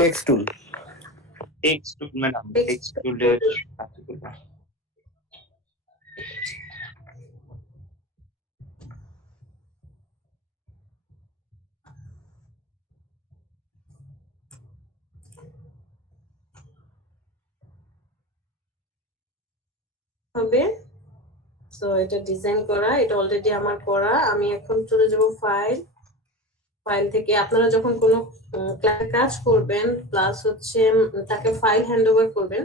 Text tool madam text টুলের হবে। So এটা ডিজাইন করা, এটা অলরেডি আমার করা। আমি এখন চলে যাব ফাইল থেকে। আপনারা যখন কোনো কাজ করবেন প্লাস হচ্ছে তাকে ফাইল হ্যান্ড ওভার করবেন,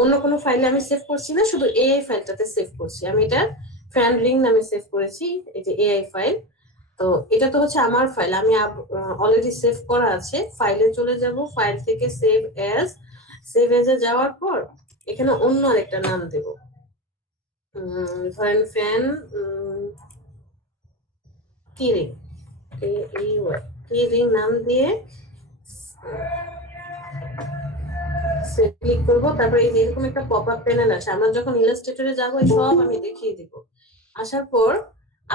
অন্য কোনো ফাইলে আমি সেভ করছি না, শুধু এই ফাইলটাতে সেভ করছি। আমি এটা ফ্রেন্ড লিঙ্ক নামে সেভ করেছি, এই যে এআই ফাইল। তো এটা তো হচ্ছে আমার ফাইল, আমি অলরেডি সেভ করা আছে। ফাইলে চলে যাব, ফাইল থেকে সেভ এজ এ যাওয়ার পর এখানে অন্য আরেকটা নাম দেব, ধরেন ফ্যান কিরিং নাম দিয়ে ক্লিক করবো। তারপরে এই যে এরকম একটা পপ আপ প্যানেল আসে, আমরা যখন ইলাস্ট্রেটরে যাবো সব আমি দেখিয়ে দিব। আসার পর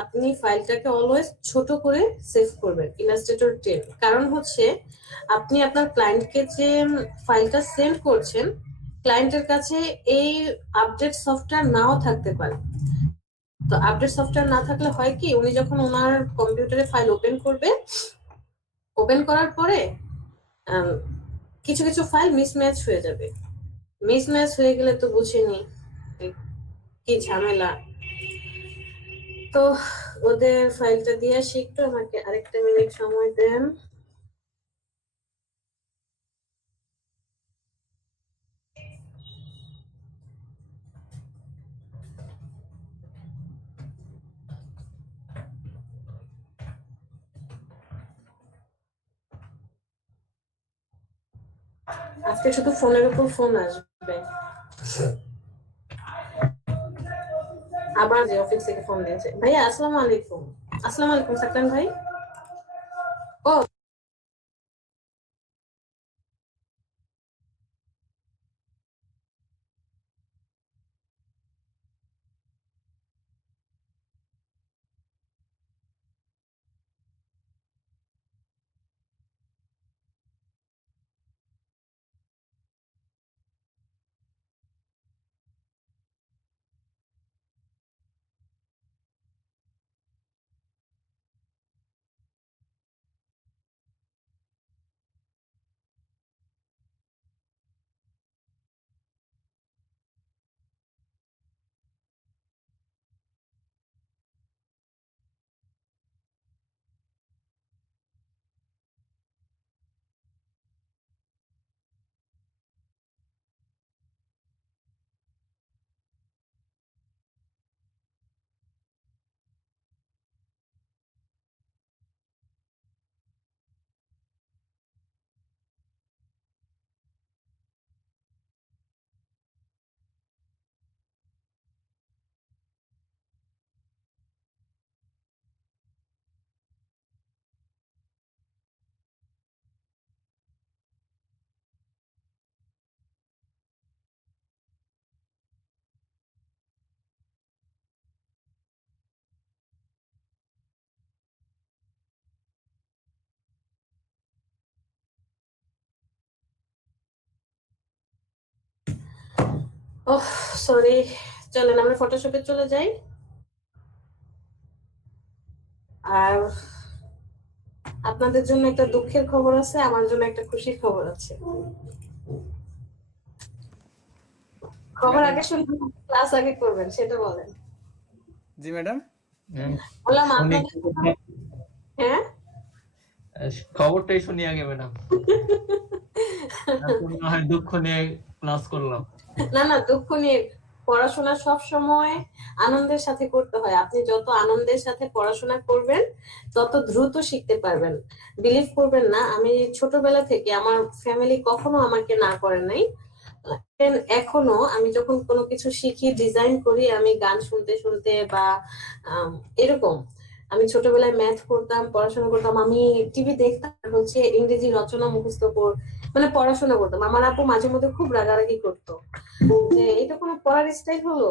আপনি ফাইলটাকে অলওয়েজ ছোট করে সেভ করবেন ইলাস্ট্রেটর 10। কারণ হচ্ছে আপনি আপনার ক্লায়েন্টকে যে ফাইলটা সেন্ড করছেন, ক্লায়েন্টের কাছে এই আপডেট সফটওয়্যার নাও থাকতে পারে। তো আপডেট সফটওয়্যার না থাকলে হয় কি, উনি যখন ওনার কম্পিউটারে ফাইল ওপেন করবে, ওপেন করার পরে কিছু কিছু ফাইল মিসম্যাচ হয়ে যাবে। মিসম্যাচ হয়ে গেলে তো বুঝিনি কি ঝামেলা। তো ওদের ফাইলটা দিয়ে আসি একটু, আমাকে আরেকটা মিনিট সময় দেন। আজকে শুধু ফোনের উপর ফোন আসবে। আবার যে অফিস থেকে ফোন দিয়েছে, ভাইয়া আসসালামু আলাইকুম। আসসালামু আলাইকুম সাকরান ভাই। ও ওহ সরি, চলেন আমরা ফটোশপে চলে যাই। আর আপনাদের জন্য একটা দুঃখের খবর আছে, আমার জন্য একটা খুশির খবর আছে। খবর আগে শুনবেন, ক্লাস আগে করবেন, সেটা বলেন। জি ম্যাডাম। বললাম আপনাদের, হ্যাঁ খবরটাই শুনি আগে ম্যাডাম। দুঃখ নিয়ে ক্লাস করলাম। না না, দুঃখ নিয়ে পড়াশোনা সব সময় আনন্দের সাথে করতে হয়। আপনি যত আনন্দের সাথে পড়াশোনা করবেন তত দ্রুত শিখতে পারবেন। বিলিভ করবেন না, আমি ছোটবেলা থেকে আমার ফ্যামিলি কখনো আমাকে না করে নাই। এখনো আমি যখন কোনো কিছু শিখি, ডিজাইন করি, আমি গান শুনতে শুনতে বা এরকম, আমি ছোটবেলায় ম্যাথ করতাম, পড়াশোনা করতাম, আমি টিভি দেখতাম, হচ্ছে ইংরেজি রচনা মুখস্থ মানে পড়াশোনা করতাম। আমার আপু মাঝে মধ্যে খুব রাগারাগি করতো যে এটা কোনো পড়ার স্টাইল হলো,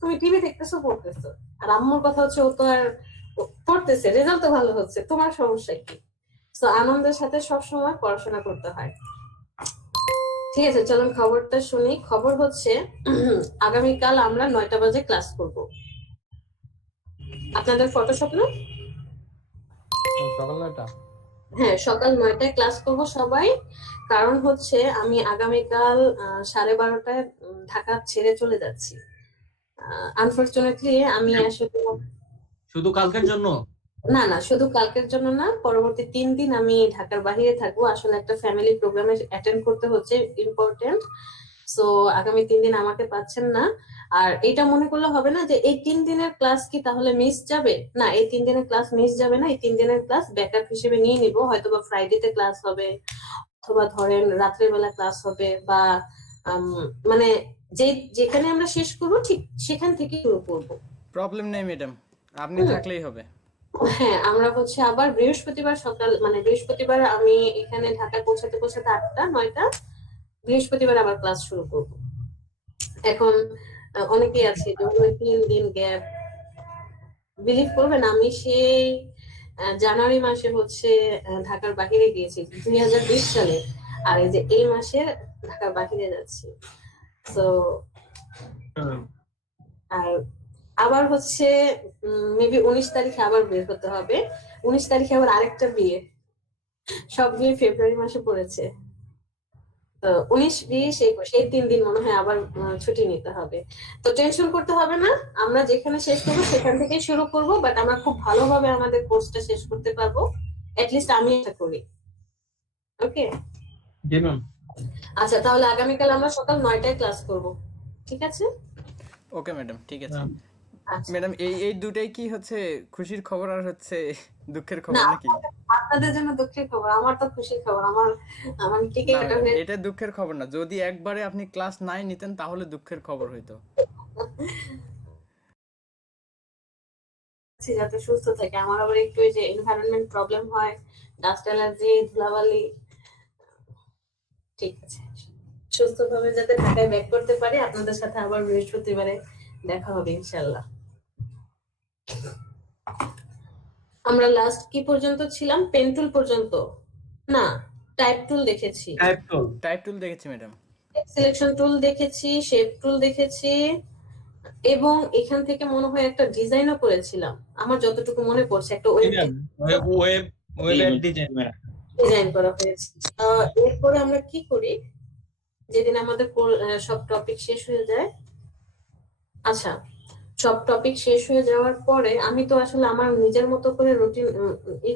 তুমি টিভি দেখতেছো পড়তেছো। আর আম্মুর কথা হচ্ছে ও তো আর পড়তেছে, রেজাল্ট তো ভালো হচ্ছে, তোমার সমস্যা কি? তো আনন্দের সাথে সবসময় পড়াশোনা করতে হয়। ঠিক আছে, চলুন খবরটা শুনি। খবর হচ্ছে আগামীকাল আমরা 9টা বাজে ক্লাস করব। আপনাদের ফটোশপ না? সকাল 9টা। হ্যাঁ, সকাল 9টায় ক্লাস করব সবাই। কারণ হচ্ছে আমি আগামীকাল 12:30টায় ঢাকা ছেড়ে চলে যাচ্ছি। আনফরচুনেটলি আমি আসলে শুধু কালকের জন্য? না না, শুধু কালকের জন্য না, পরবর্তী 3 দিন আমি ঢাকার বাইরে থাকবো। আসলে একটা ফ্যামিলি প্রোগ্রামে অ্যাটেন্ড করতে হচ্ছে, ইম্পর্টেন্ট। সো আগামী 3 দিন আমাকে পাচ্ছেন না। আর এটা মনে করলে হবে না যে এই 3 দিনের ক্লাস কি তাহলে মিস যাবে, না, এই 3 দিনের ক্লাস মিস যাবে না। এই 3 দিনের ক্লাস ব্যাকআপ হিসেবে নিয়ে নিব, হয়তো বা ফ্রাইডেতে ক্লাস হবে, অথবা ধরেন রাত্রের বেলা ক্লাস হবে, বা মানে যেখানে আমরা শেষ করবো ঠিক সেখান থেকে শুরু করবো। প্রবলেম নেই ম্যাডাম, আপনি থাকলেই হবে। হ্যাঁ, আমরা হচ্ছে আবার বৃহস্পতিবার সকাল, মানে বৃহস্পতিবার আমি এখানে ঢাকায় পৌঁছাতে 8টা 9টা, বৃহস্পতিবার আবার ক্লাস শুরু করব। এখন অনেকেই আছে যে 3 দিন গ্যাপ। বিলিভ করবেন আমি সেই জানুয়ারি মাসে হচ্ছে ঢাকার বাহিরে গিয়েছি 2020 সালে, আর এই যে এই মাসে ঢাকার বাহিরে যাচ্ছি। তো আর আবার হচ্ছে মেবি 19 তারিখে আবার বের হতে হবে। 19 তারিখে আবার আরেকটা বিয়ে, সব বিয়ে ফেব্রুয়ারি মাসে পড়েছে। তো 19, 20, 21 এই 3 দিন মনে হয় আবার ছুটি নিতে হবে। তো টেনশন করতে হবে না, আমরা যেখানে শেষ করবো সেখান থেকেই শুরু করব, বাট আমরা খুব ভালোভাবে আমাদের কোর্সটা শেষ করতে পারবো, লিস্ট আমি এটা করি। ওকে, জি ম্যাম। আচ্ছা, তাহলে আগামীকাল আমরা সকাল 9টায় ক্লাস করব, ঠিক আছে? ওকে ম্যাডাম, ঠিক আছে। আচ্ছা, ম্যাডাম এই দুটাই কি হচ্ছে খুশির খবর আর হচ্ছে দুঃখের খবর না নাকি? আপনাদের জন্য দুঃখের খবর, আমার তো খুশির খবর। আমার আমার টিকে না কাটা ম্যাডাম, হয়ে এটা দুঃখের খবর না। যদি একবারে আপনি ক্লাস 9 নিতেন তাহলে দুঃখের খবর হইতো। যাতে সুস্থ থাকে। আমার আবার একটু এই যে এনভায়রনমেন্ট প্রবলেম হয়, ডাস্ট অ্যালার্জি, ধুলাবালি। ঠিক আছে, সুস্থভাবে যাতে ঢাকায় ব্যাক করতে পারি। আপনাদের সাথে আবার বৃহস্পতিবারে দেখা হবে ইনশাল্লাহ। আমরা লাস্ট কি পর্যন্ত ছিলাম? পেন টুল পর্যন্ত না, টাইপ টুল দেখেছি, টাইপ টুল দেখেছি ম্যাডাম। সিলেকশন টুল দেখেছি, শেপ টুল দেখেছি, এবং এখান থেকে মনে হয় একটা ডিজাইনও করেছিলাম, আমার যতটুকু মনে পড়ছে একটা ওয়েব ডিজাইন করা হয়েছে। এরপরে আমরা কি করি, যেদিন আমাদের সব টপিক শেষ হয়ে যায়। আচ্ছা, সব টপিক শেষ হয়ে যাওয়ার পরে আমি তো আসলে আমার নিজের মতো করে রুটিন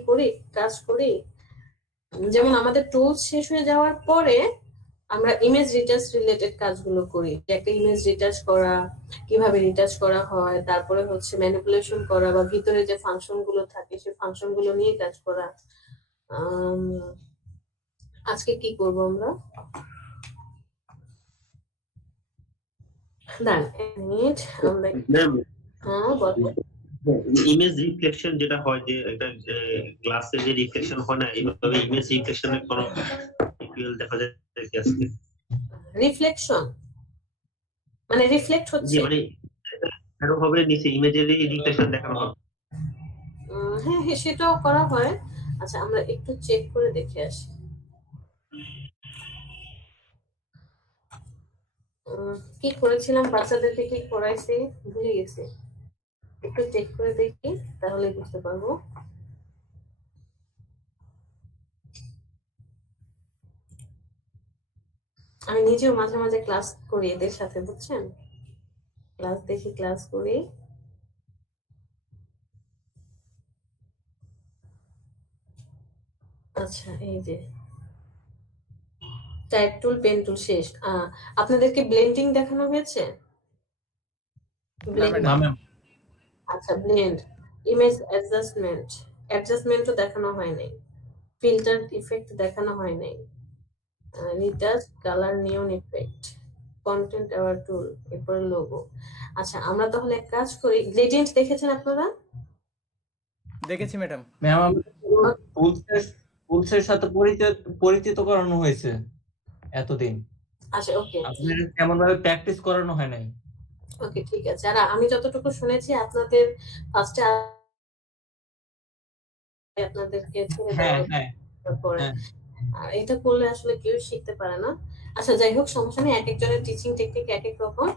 করি, কাজ করি। যেমন আমাদের টুলস শেষ হয়ে যাওয়ার পরে আমরা ইমেজ রিটাচ রিলেটেড কাজগুলো করি, যে একটা ইমেজ রিটাচ করা, কিভাবে রিটাচ করা হয়, তারপরে হচ্ছে ম্যানিপুলেশন করা, বা ভিতরে যে ফাংশন গুলো থাকে সেই ফাংশন গুলো নিয়ে কাজ করা। আজকে কি করব আমরা? দাঁড়ান এক মিনিট, আমরা হ্যাঁ বলো। ইমেজ রিফ্লেকশন যেটা হয়, যে একটা গ্লাসে যে রিফ্লেকশন হয় না, এইভাবে ইমেজ রিফ্লেকশনের কোনো টিউটোরিয়াল দেখা যায় কি আজকে? রিফ্লেকশন মানে রিফ্লেক্ট জি, হচ্ছে? মানে এরকম ভাবে নিচে ইমেজের রিফ্লেকশন দেখানো হবে। হ্যাঁ হ্যাঁ, সেটাও করা হয়। আচ্ছা, আমরা একটু চেক করে দেখে আসি। কি করেছিলাম, বাচ্চাদেরকে কি করাইছি ভুলে গেছি, একটু চেক করে দেখি তাহলে বুঝতে পারবো। আমি নিজেও মাঝে মাঝে ক্লাস করি এদের সাথে, বুঝছেন, ক্লাস দেখি, ক্লাস করি। আচ্ছা, এই যে টাইপ টুল, পেন টুল শেষ। আপনাদেরকে ব্লেন্ডিং দেখানো হয়েছে? আচ্ছা, ব্লেন্ড, ইমেজ অ্যাডজাস্টমেন্টও দেখানো হয় নাই, ফিল্টার ইফেক্ট দেখানো হয় নাই, রিটাচ, কালার, নিয়ন ইফেক্ট, কন্টেন্ট অ্যাওয়ার টুল, এরপরে লোগো। আচ্ছা, আমরা তাহলে এক কাজ করি, গ্রেডিয়েন্ট দেখেছেন আপনারা? দেখেছি ম্যাডাম। ম্যাম, টুলসের সাথে পরিচিত করানো হয়েছে এতদিন। আচ্ছা, ওকে আপনাদের তেমন ভাবে প্র্যাকটিস করানো হয় নাই। ওকে, ঠিক আছে। আর আমি যতটুকু শুনেছি আপনাদের ফার্স্টে আপনাদেরকে ছেড়ে দেওয়া হ্যাঁ হবে। হ্যাঁ করে। হ্যাঁ আর এটা করলে আসলে কেউ শিখতে পারে না। আচ্ছা যাই হোক, সমস্যা নেই, এক একজনের টিচিং টেকনিক এক এক রকম।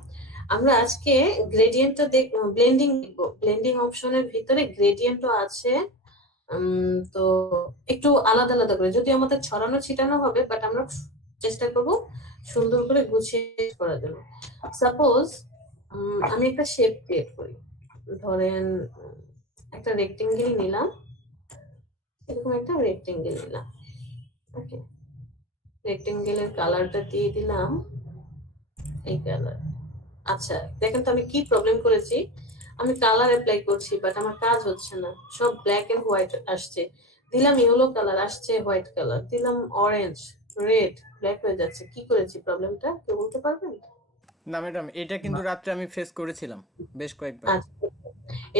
আমরা আজকে গ্রেডিয়েন্টটা ব্লেন্ডিং দেখবো। ব্লেন্ডিং অপশনের ভিতরে গ্রেডিয়েন্টও আছে। তো একটু আলাদা আলাদা করে, যদি আমাদের ছড়ানো ছিটানো হবে, বাট আমরা চেষ্টা করব সুন্দর করে গুছিয়ে করার জন্য। সাপোজ আমি একটা শেপ ক্রিয়েট করি, ধরেন একটা রেক্টেঙ্গেল নিলাম, এরকম একটা রেক্টেঙ্গেল নিলাম। ওকে, রেক্টেঙ্গেলের কালারটা দিয়ে দিলাম এই কালার। আচ্ছা দেখেন তো আমি কি প্রবলেম করেছি, আমি কালার অ্যাপ্লাই করছি বাট আমার কাজ হচ্ছে না, সব ব্ল্যাক এন্ড হোয়াইট আসছে। দিলাম ইয়েলো কালার, আসছে হোয়াইট কালার, দিলাম অরেঞ্জ, রেড, ব্ল্যাক হয়ে যাচ্ছে। কি করেছি, প্রবলেমটা কেউ বলতে পারবেন? না ম্যাডাম, এটা কিন্তু রাত্রে আমি ফেস করেছিলাম বেশ কয়েকবার। আচ্ছা,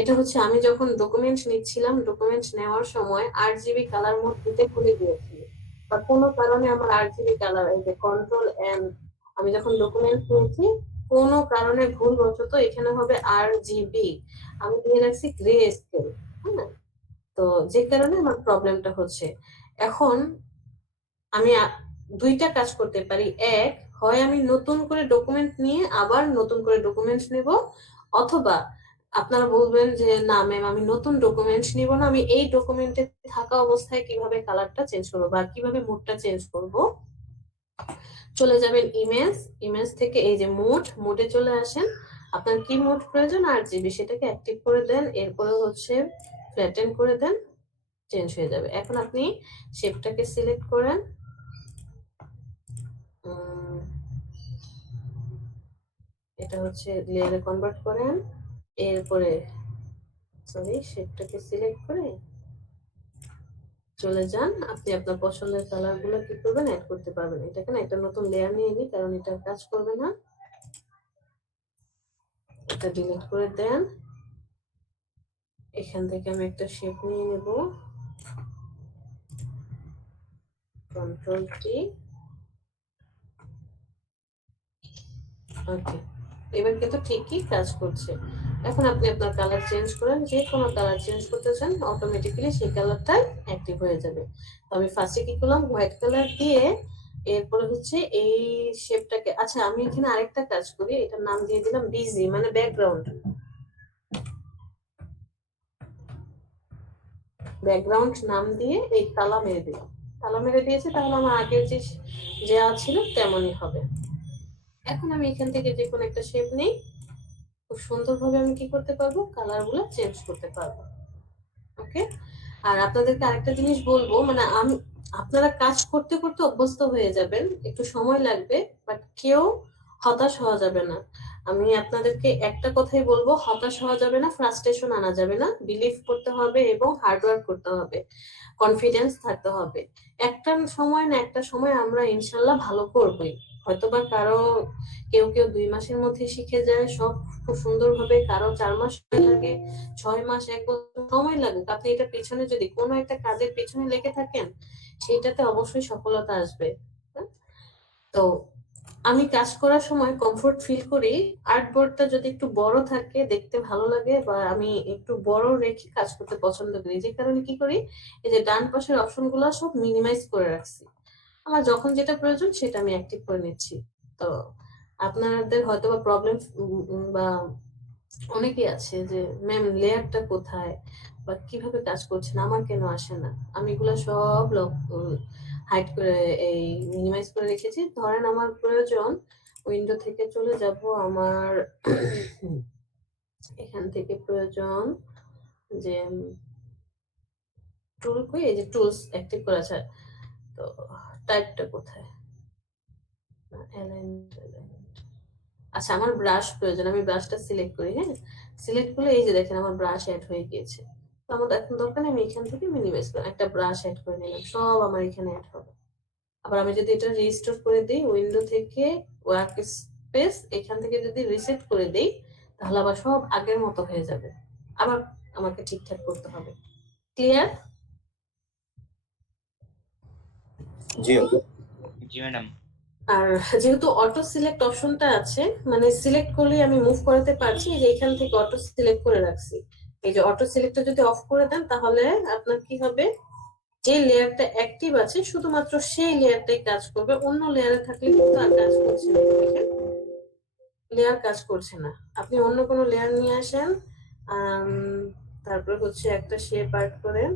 এটা হচ্ছে আমি যখন ডকুমেন্ট নিচ্ছিলাম, ডকুমেন্ট নেওয়ার সময় RGB কালার মোড দিতে ভুলে গিয়েছি, বা কোনো কারণে আমার RGB কালার, এই যে কন্ট্রোল এম, আমি যখন ডকুমেন্ট নিয়েছি কোনো কারণে ভুলবশত এখানে হবে RGB, আমি দিয়ে রাখছি গ্রে স্কেল। হ্যাঁ, তো যে কারণে আমার প্রবলেমটা হচ্ছে। এখন আমি দুইটা কাজ করতে পারি, এক হয় আমি নতুন করে ডকুমেন্ট নিয়ে আবার নতুন করে ডকুমেন্ট নেব, অথবা আপনারা বলবেন যে না ম্যাম আমি নতুন ডকুমেন্ট নিব না, আমি এই ডকুমেন্টে থাকা অবস্থায় কিভাবে কালারটা চেঞ্জ করবো বা কিভাবে মুডটা চেঞ্জ করব। চলে যাবেন ইমেজ, ইমেজ থেকে এই যে মোডে চলে আসেন। আপনার কি মোড প্রয়োজন, RGB, সেটাকে অ্যাক্টিভ করে দেন, এরপরে হচ্ছে ফ্ল্যাটেন করে দেন, চেঞ্জ হয়ে যাবে। এখন আপনি শেপটাকে সিলেক্ট করেন, এটা হচ্ছে লেয়ারে কনভার্ট করেন, এরপরে শেপটাকে সিলেক্ট করে চলে যান। আপনি আপনার পছন্দের কালার গুলো কি করবেন, অ্যাড করতে পারবেন। এটাকে না একটা নতুন লেয়ার নিয়ে নিই, কারণ এটা কাজ করবে না, এটা ডিলিট করে দেন। এখান থেকে আমি একটা শেপ নিয়ে নেব, Ctrl+T। ওকে, এবার কিন্তু ঠিকই কাজ করছে। এখন আপনি আপনার কালার চেঞ্জ করেন, যে কোনো কালার চেঞ্জ করতে চান, অটোমেটিক্যালি সেই কালারটা অ্যাক্টিভ হয়ে যাবে। তো আমি ফার্স্টে কি করলাম, হোয়াইট কালার দিয়ে, এরপরে হচ্ছে এই শেপটাকে, আচ্ছা আমি এখানে আরেকটা কাজ করি, এটার নাম দিয়ে দিলাম বিজি, মানে ব্যাকগ্রাউন্ড। ব্যাকগ্রাউন্ড নাম দিয়ে এই তালা মেরে দিলাম, তালা মেরে দিয়েছে, তাহলে আমার আগের যে যা ছিল তেমনই হবে। এখন আমি এখান থেকে যে কোনো একটা শেপ নেই, খুব সুন্দরভাবে আমি কি করতে পারবো, কালার গুলো চেঞ্জ করতে পারবো। ওকে, আর আপনাদেরকে আরেকটা জিনিস বলবো, মানে আমি, আপনারা কাজ করতে করতে অভ্যস্ত হয়ে যাবেন, একটু সময় লাগবে, বাট কেউ হতাশ হওয়া যাবে না। আমি আপনাদেরকে একটা কথাই বলবো, হতাশ হওয়া যাবে না, ফ্রাস্ট্রেশন আনা যাবে না, বিলিভ করতে হবে এবং হার্ডওয়ার্ক করতে হবে, কনফিডেন্স থাকতে হবে। একটা সময় না একটা সময় আমরা ইনশাল্লাহ ভালো করবই। হয়তোবা কারো কেউ 2 মাসের মধ্যে শিখে যায় সব খুব সুন্দরভাবে, কারো 4 মাস লাগে, 6 মাস, 1 বছর সময় লাগুক, আপনি এটা পেছনে যদি কোনো একটা কাজের পেছনে লেগে থাকেন, সেইটাতে অবশ্যই সফলতা আসবে। তো আমি কাজ করার সময় কমফোর্ট ফিল করি, আর্টবোর্ডটা যদি একটু বড় থাকে, দেখতে ভালো লাগে, বা আমি একটু বড় রেখে কাজ করতে পছন্দ করি, যে কারণে কি করি, এই যে ডান পাশের অপশনগুলো সব মিনিমাইজ করে রাখছি, আমার যখন যেটা প্রয়োজন সেটা আমি অ্যাক্টিভ করে নিচ্ছি। তো আপনাদের হয়তো বা প্রবলেম, বা অনেকেই আছে যে ম্যাম লেয়ারটা কোথায় বা কিভাবে কাজ করছেন, আমার কেন আসে না, আমি এগুলো সব হাইড করে এই মিনিমাইজ করে রেখেছি। ধরেন আমার প্রয়োজন, উইন্ডো থেকে চলে যাব, আমার এখান থেকে প্রয়োজন যে টুল কই, এই যে টুলস অ্যাক্টিভ করা আছে, তো টাইপটা কোথায়, আচ্ছা আমার ব্রাশ প্রয়োজন, আমি ব্রাশটা সিলেক্ট করি। হ্যাঁ, সিলেক্ট করলে এই যে দেখেন আমার ব্রাশ অ্যাড হয়ে গিয়েছে। তো আমার এখন দরকার নেই, আমি এখান থেকে মিনিমাইজ করে একটা ব্রাশ অ্যাড করে নিলাম, সব আমার এখানে অ্যাড হবে। আবার আমি যদি এটা রিস্টোর করে দিই, উইন্ডো থেকে ওয়ার্ক স্পেস, এখান থেকে যদি রিসেট করে দিই, তাহলে আবার সব আগের মতো হয়ে যাবে। আবার আমাকে ঠিকঠাক করতে হবে। ক্লিয়ার? জি জি ম্যাডাম। আর যেহেতু অটো সিলেক্ট অপশনটা আছে, মানে সিলেক্ট করলে আমি মুভ করাতে পারছি, এই যে এখান থেকে অটো সিলেক্ট করে রাখছি। এই যে অটো সিলেক্টটা যদি অফ করে দেন, তাহলে আপনার কি হবে, যে লেয়ারটা অ্যাক্টিভ আছে শুধুমাত্র সেই লেয়ারটাই কাজ করবে, অন্য লেয়ারে থাকলে কিন্তু আর কাজ করছে না। দেখেন লেয়ার কাজ করছে না। আপনি অন্য কোনো লেয়ার নিয়ে আসেন, তারপর হচ্ছে একটা শেপ আর্ট করেন,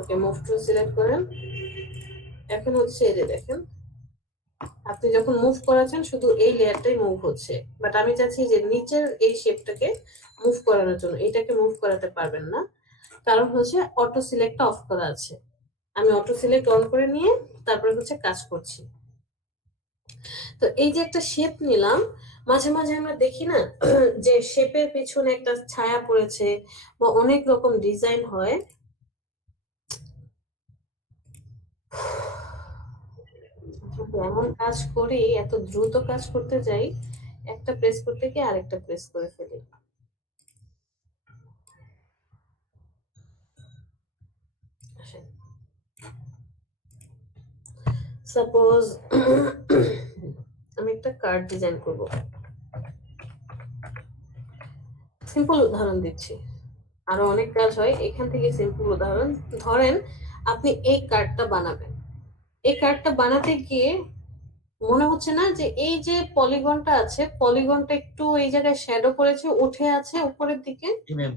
ওকে মুভ টুল সিলেক্ট করেন। এখন হচ্ছে এই যে দেখেন আপনি যখন মুভ করাচ্ছেন শুধু এই লেয়ারটাই মুভ হচ্ছে, বাট আমি চাচ্ছি যে নিচের এই শেপটাকে মুভ করানোর জন্য এটাকে মুভ করাতে পারবেন না, কারণ হচ্ছে অটো সিলেক্টটা অফ করা আছে। আমি অটো সিলেক্ট অন করে নিয়ে তারপরে হচ্ছে কাজ করছি। তো এই যে একটা শেপ নিলাম, মাঝে মাঝে আমরা দেখি না যে শেপের পিছনে একটা ছায়া পড়েছে বা অনেক রকম ডিজাইন হয়। এমন কাজ করি, এত দ্রুত কাজ করতে যাই, একটা প্রেস করতে গিয়ে আরেকটা প্রেস করে ফেলি। সাপোজ আমি একটা কার্ড ডিজাইন করব, সিম্পল উদাহরণ দিচ্ছি, আরো অনেক কাজ হয়, এখান থেকে সিম্পল উদাহরণ। ধরেন আপনি এই কার্ডটা বানাবেন, এই কার্ডটা বানাতে গিয়ে মনে হচ্ছে না যে এই যে পলিগনটা আছে, পলিগনটা একটু এই জায়গায় শ্যাডো পড়েছে, উঠে আছে উপরের দিকে, জি ম্যাম,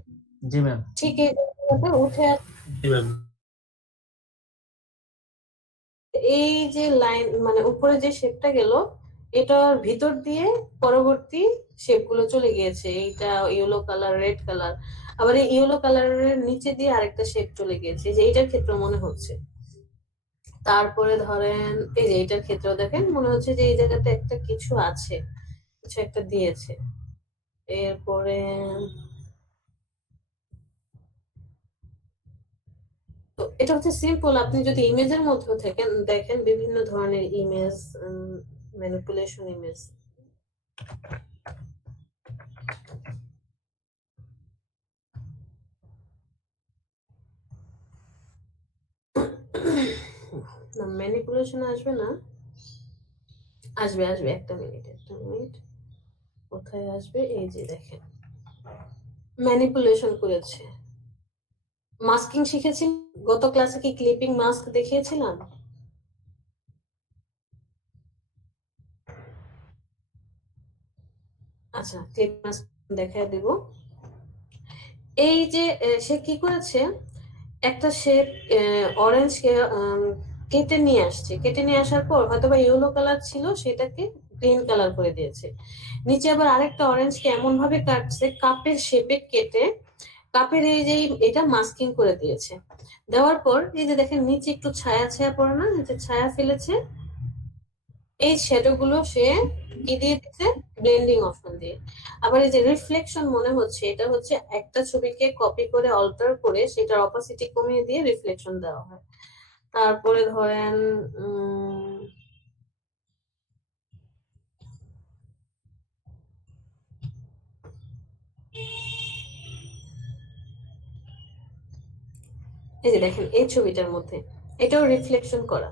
জি ম্যাম, ঠিক এই জায়গাটা উঠে আছে। জি ম্যাম। এই যে লাইন মানে উপরে যে শেপটা গেল, এটার ভিতর দিয়ে পরবর্তী শেপগুলো চলে গিয়েছে, এইটা ইয়েলো কালার, রেড কালার, আবার এই ইয়েলো কালারের নিচে দিয়ে আরেকটা শেপ চলে গিয়েছে, যে এইটার ক্ষেত্রে মনে হচ্ছে। তারপরে ধরেন এই যে এইটার ক্ষেত্রেও দেখেন মনে হচ্ছে যে এই জায়গাতে একটা কিছু আছে, কিছু একটা দিয়েছে। এরপরে তো এটা হচ্ছে সিম্পল। আপনি যদি ইমেজের মধ্যে থাকেন দেখেন বিভিন্ন ধরনের ইমেজ, ম্যানিপুলেশন ইমেজ। না ম্যানিপুলেশন আসবে না, আসবে আসবে, একটা মিনিট, কোথায় আসবে, এই যে দেখেন ম্যানিপুলেশন করেছে। মাস্কিং শিখেছি, গত ক্লাসে কি ক্লিপিং মাস্ক দেখিয়েছিলাম? আচ্ছা ক্লিপ মাস্ক দেখায় দিব। এই যে সে কি করেছে, একটা শেপ অরেঞ্জ কেটে নিয়ে আসছে, কেটে নিয়ে আসার পর হয়তো বা ইয়েলো কালার ছিল সেটাকে গ্রিন কালার করে দিয়েছে। নিচে আবার আরেকটা অরেঞ্জকে এমন ভাবে কাটছে কাপের শেপে কেটে, কাপের এই যে এটা মাস্কিং করে দিয়েছে। দেওয়ার পর এই যে দেখেন নিচে একটু ছায়া ছায়া পড়ে না, এই যে ছায়া ফেলেছে, এই শ্যাডো গুলো সে কি দিয়ে দিচ্ছে, ব্লেন্ডিং অপশন দিয়ে। আবার এই যে রিফ্লেকশন মনে হচ্ছে, এটা হচ্ছে একটা ছবিকে কপি করে অল্টার করে সেটার অপাসিটি কমিয়ে দিয়ে রিফ্লেকশন দেওয়া হয়। তারপরে ধরেন এই যে দেখেন এই ছবিটার মধ্যে এটাও রিফ্লেকশন করা,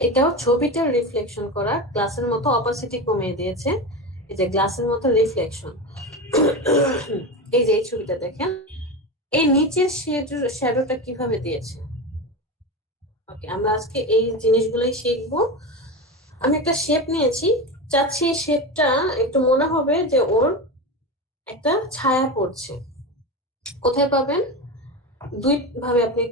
এটাও ছবিটার রিফ্লেকশন করা, গ্লাসের মতো অপাসিটি কমিয়ে দিয়েছে, এই যে গ্লাসের মতো রিফ্লেকশন। এই যে এই ছবিটা দেখেন, এই নিচের শ্যাডোটা কিভাবে দিয়েছে। ওকে আমরা আজকে এই জিনিসগুলোই শিখবো। আমি একটা শেপ নিয়েছি, চাচ্ছি এই শেপটা একটু মনে হবে যে ওর একটা ছায়া পড়ছে। কোথায় পাবেন? দুই ভাবে আপনি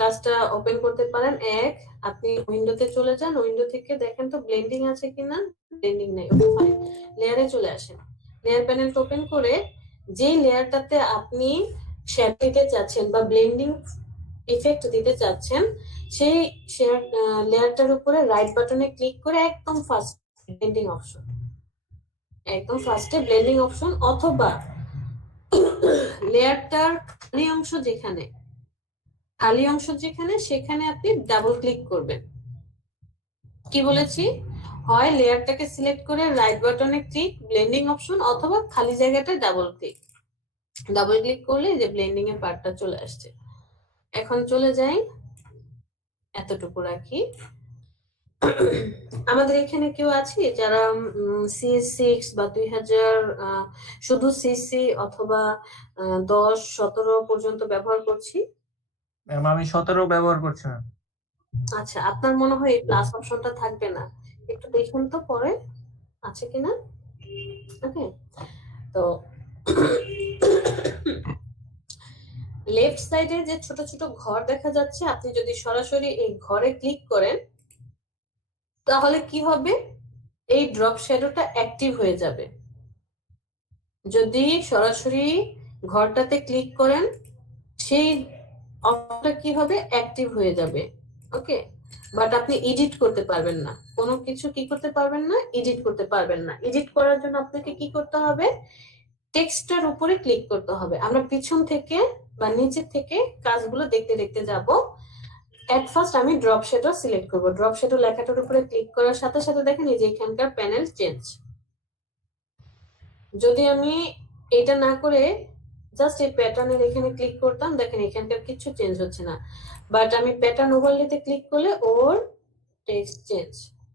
কাজটা ওপেন করতে পারেন। এক, আপনি উইন্ডোতে চলে যান, উইন্ডো থেকে দেখেন তো ব্লেন্ডিং আছে কিনা, ব্লেন্ডিং নেই, ওকে ফাইন, লেয়ারে চলে আসেন, লেয়ার প্যানেলটা ওপেন করে যে লেয়ারটাতে আপনি শ্যাডো দিতে চাচ্ছেন বা ব্লেন্ডিং ইফেক্ট দিতে চাচ্ছেন সেই লেয়ারটার উপরে রাইট বাটনে ক্লিক করে একদম ফার্স্ট ব্লেন্ডিং অপশন, একদম ফার্স্টে ব্লেন্ডিং অপশন, অথবা লেয়ারটার খালি অংশ যেখানে, খালি অংশ যেখানে সেখানে আপনি ডাবল ক্লিক করবেন। কি বলেছি, হয় লেয়ারটাকে সিলেক্ট করে রাইট বাটনে ক্লিক ব্লেন্ডিং অপশন, অথবা খালি জায়গাটা ডাবল ক্লিক। ডাবল ক্লিক করলে যে ব্লেন্ডিং এর পার্টটা চলে আসছে। এখন চলে যাই, এতটুকু রাখি। আমাদের এখানে কেউ আছে যারা CS6 বা 2000 শুধু CC অথবা 10-17 পর্যন্ত ব্যবহার করছি? ম্যাম আমি 17 ব্যবহার করছি না। আচ্ছা, আপনার মনে হয় এই প্লাস অপশনটা থাকবে না, একটু দেখুন তো পরে আছে কিনা। ওকে, তো লেফট সাইডে যে ছোট ছোট ঘর দেখা যাচ্ছে, আপনি যদি সরাসরি এই ঘরে ক্লিক করেন তাহলে কি হবে, এই ড্রপ শ্যাডোটা অ্যাক্টিভ হয়ে যাবে। যদি সরাসরি ঘরটাতে ক্লিক করেন সেই অপশনটা কি হবে, অ্যাক্টিভ হয়ে যাবে। ওকে, বাট আপনি এডিট করতে পারবেন না, কোনো কিছু কি করতে পারবেন না, এডিট করতে পারবেন না। এডিট করার জন্য আপনাকে কি করতে হবে, টেক্সটার উপরে ক্লিক করতে হবে। আমরা পিছন থেকে বা নিচে থেকে কাজগুলো দেখতে দেখতে যাব। এট ফার্স্ট আমি ড্রপ শ্যাডো সিলেক্ট করব। ড্রপ শ্যাডো লেখাটার উপরে ক্লিক করার সাথে সাথে দেখেন এই যে এখানকার প্যানেল চেঞ্জ। যদি আমি এটা না করে জাস্ট এই প্যাটার্নের এখানে ক্লিক করতাম, দেখেন এখানকার কিছু চেঞ্জ হচ্ছে না। বাট আমি প্যাটার্ন ওভারলেতে ক্লিক করলে ওর টেক্সট চেঞ্জ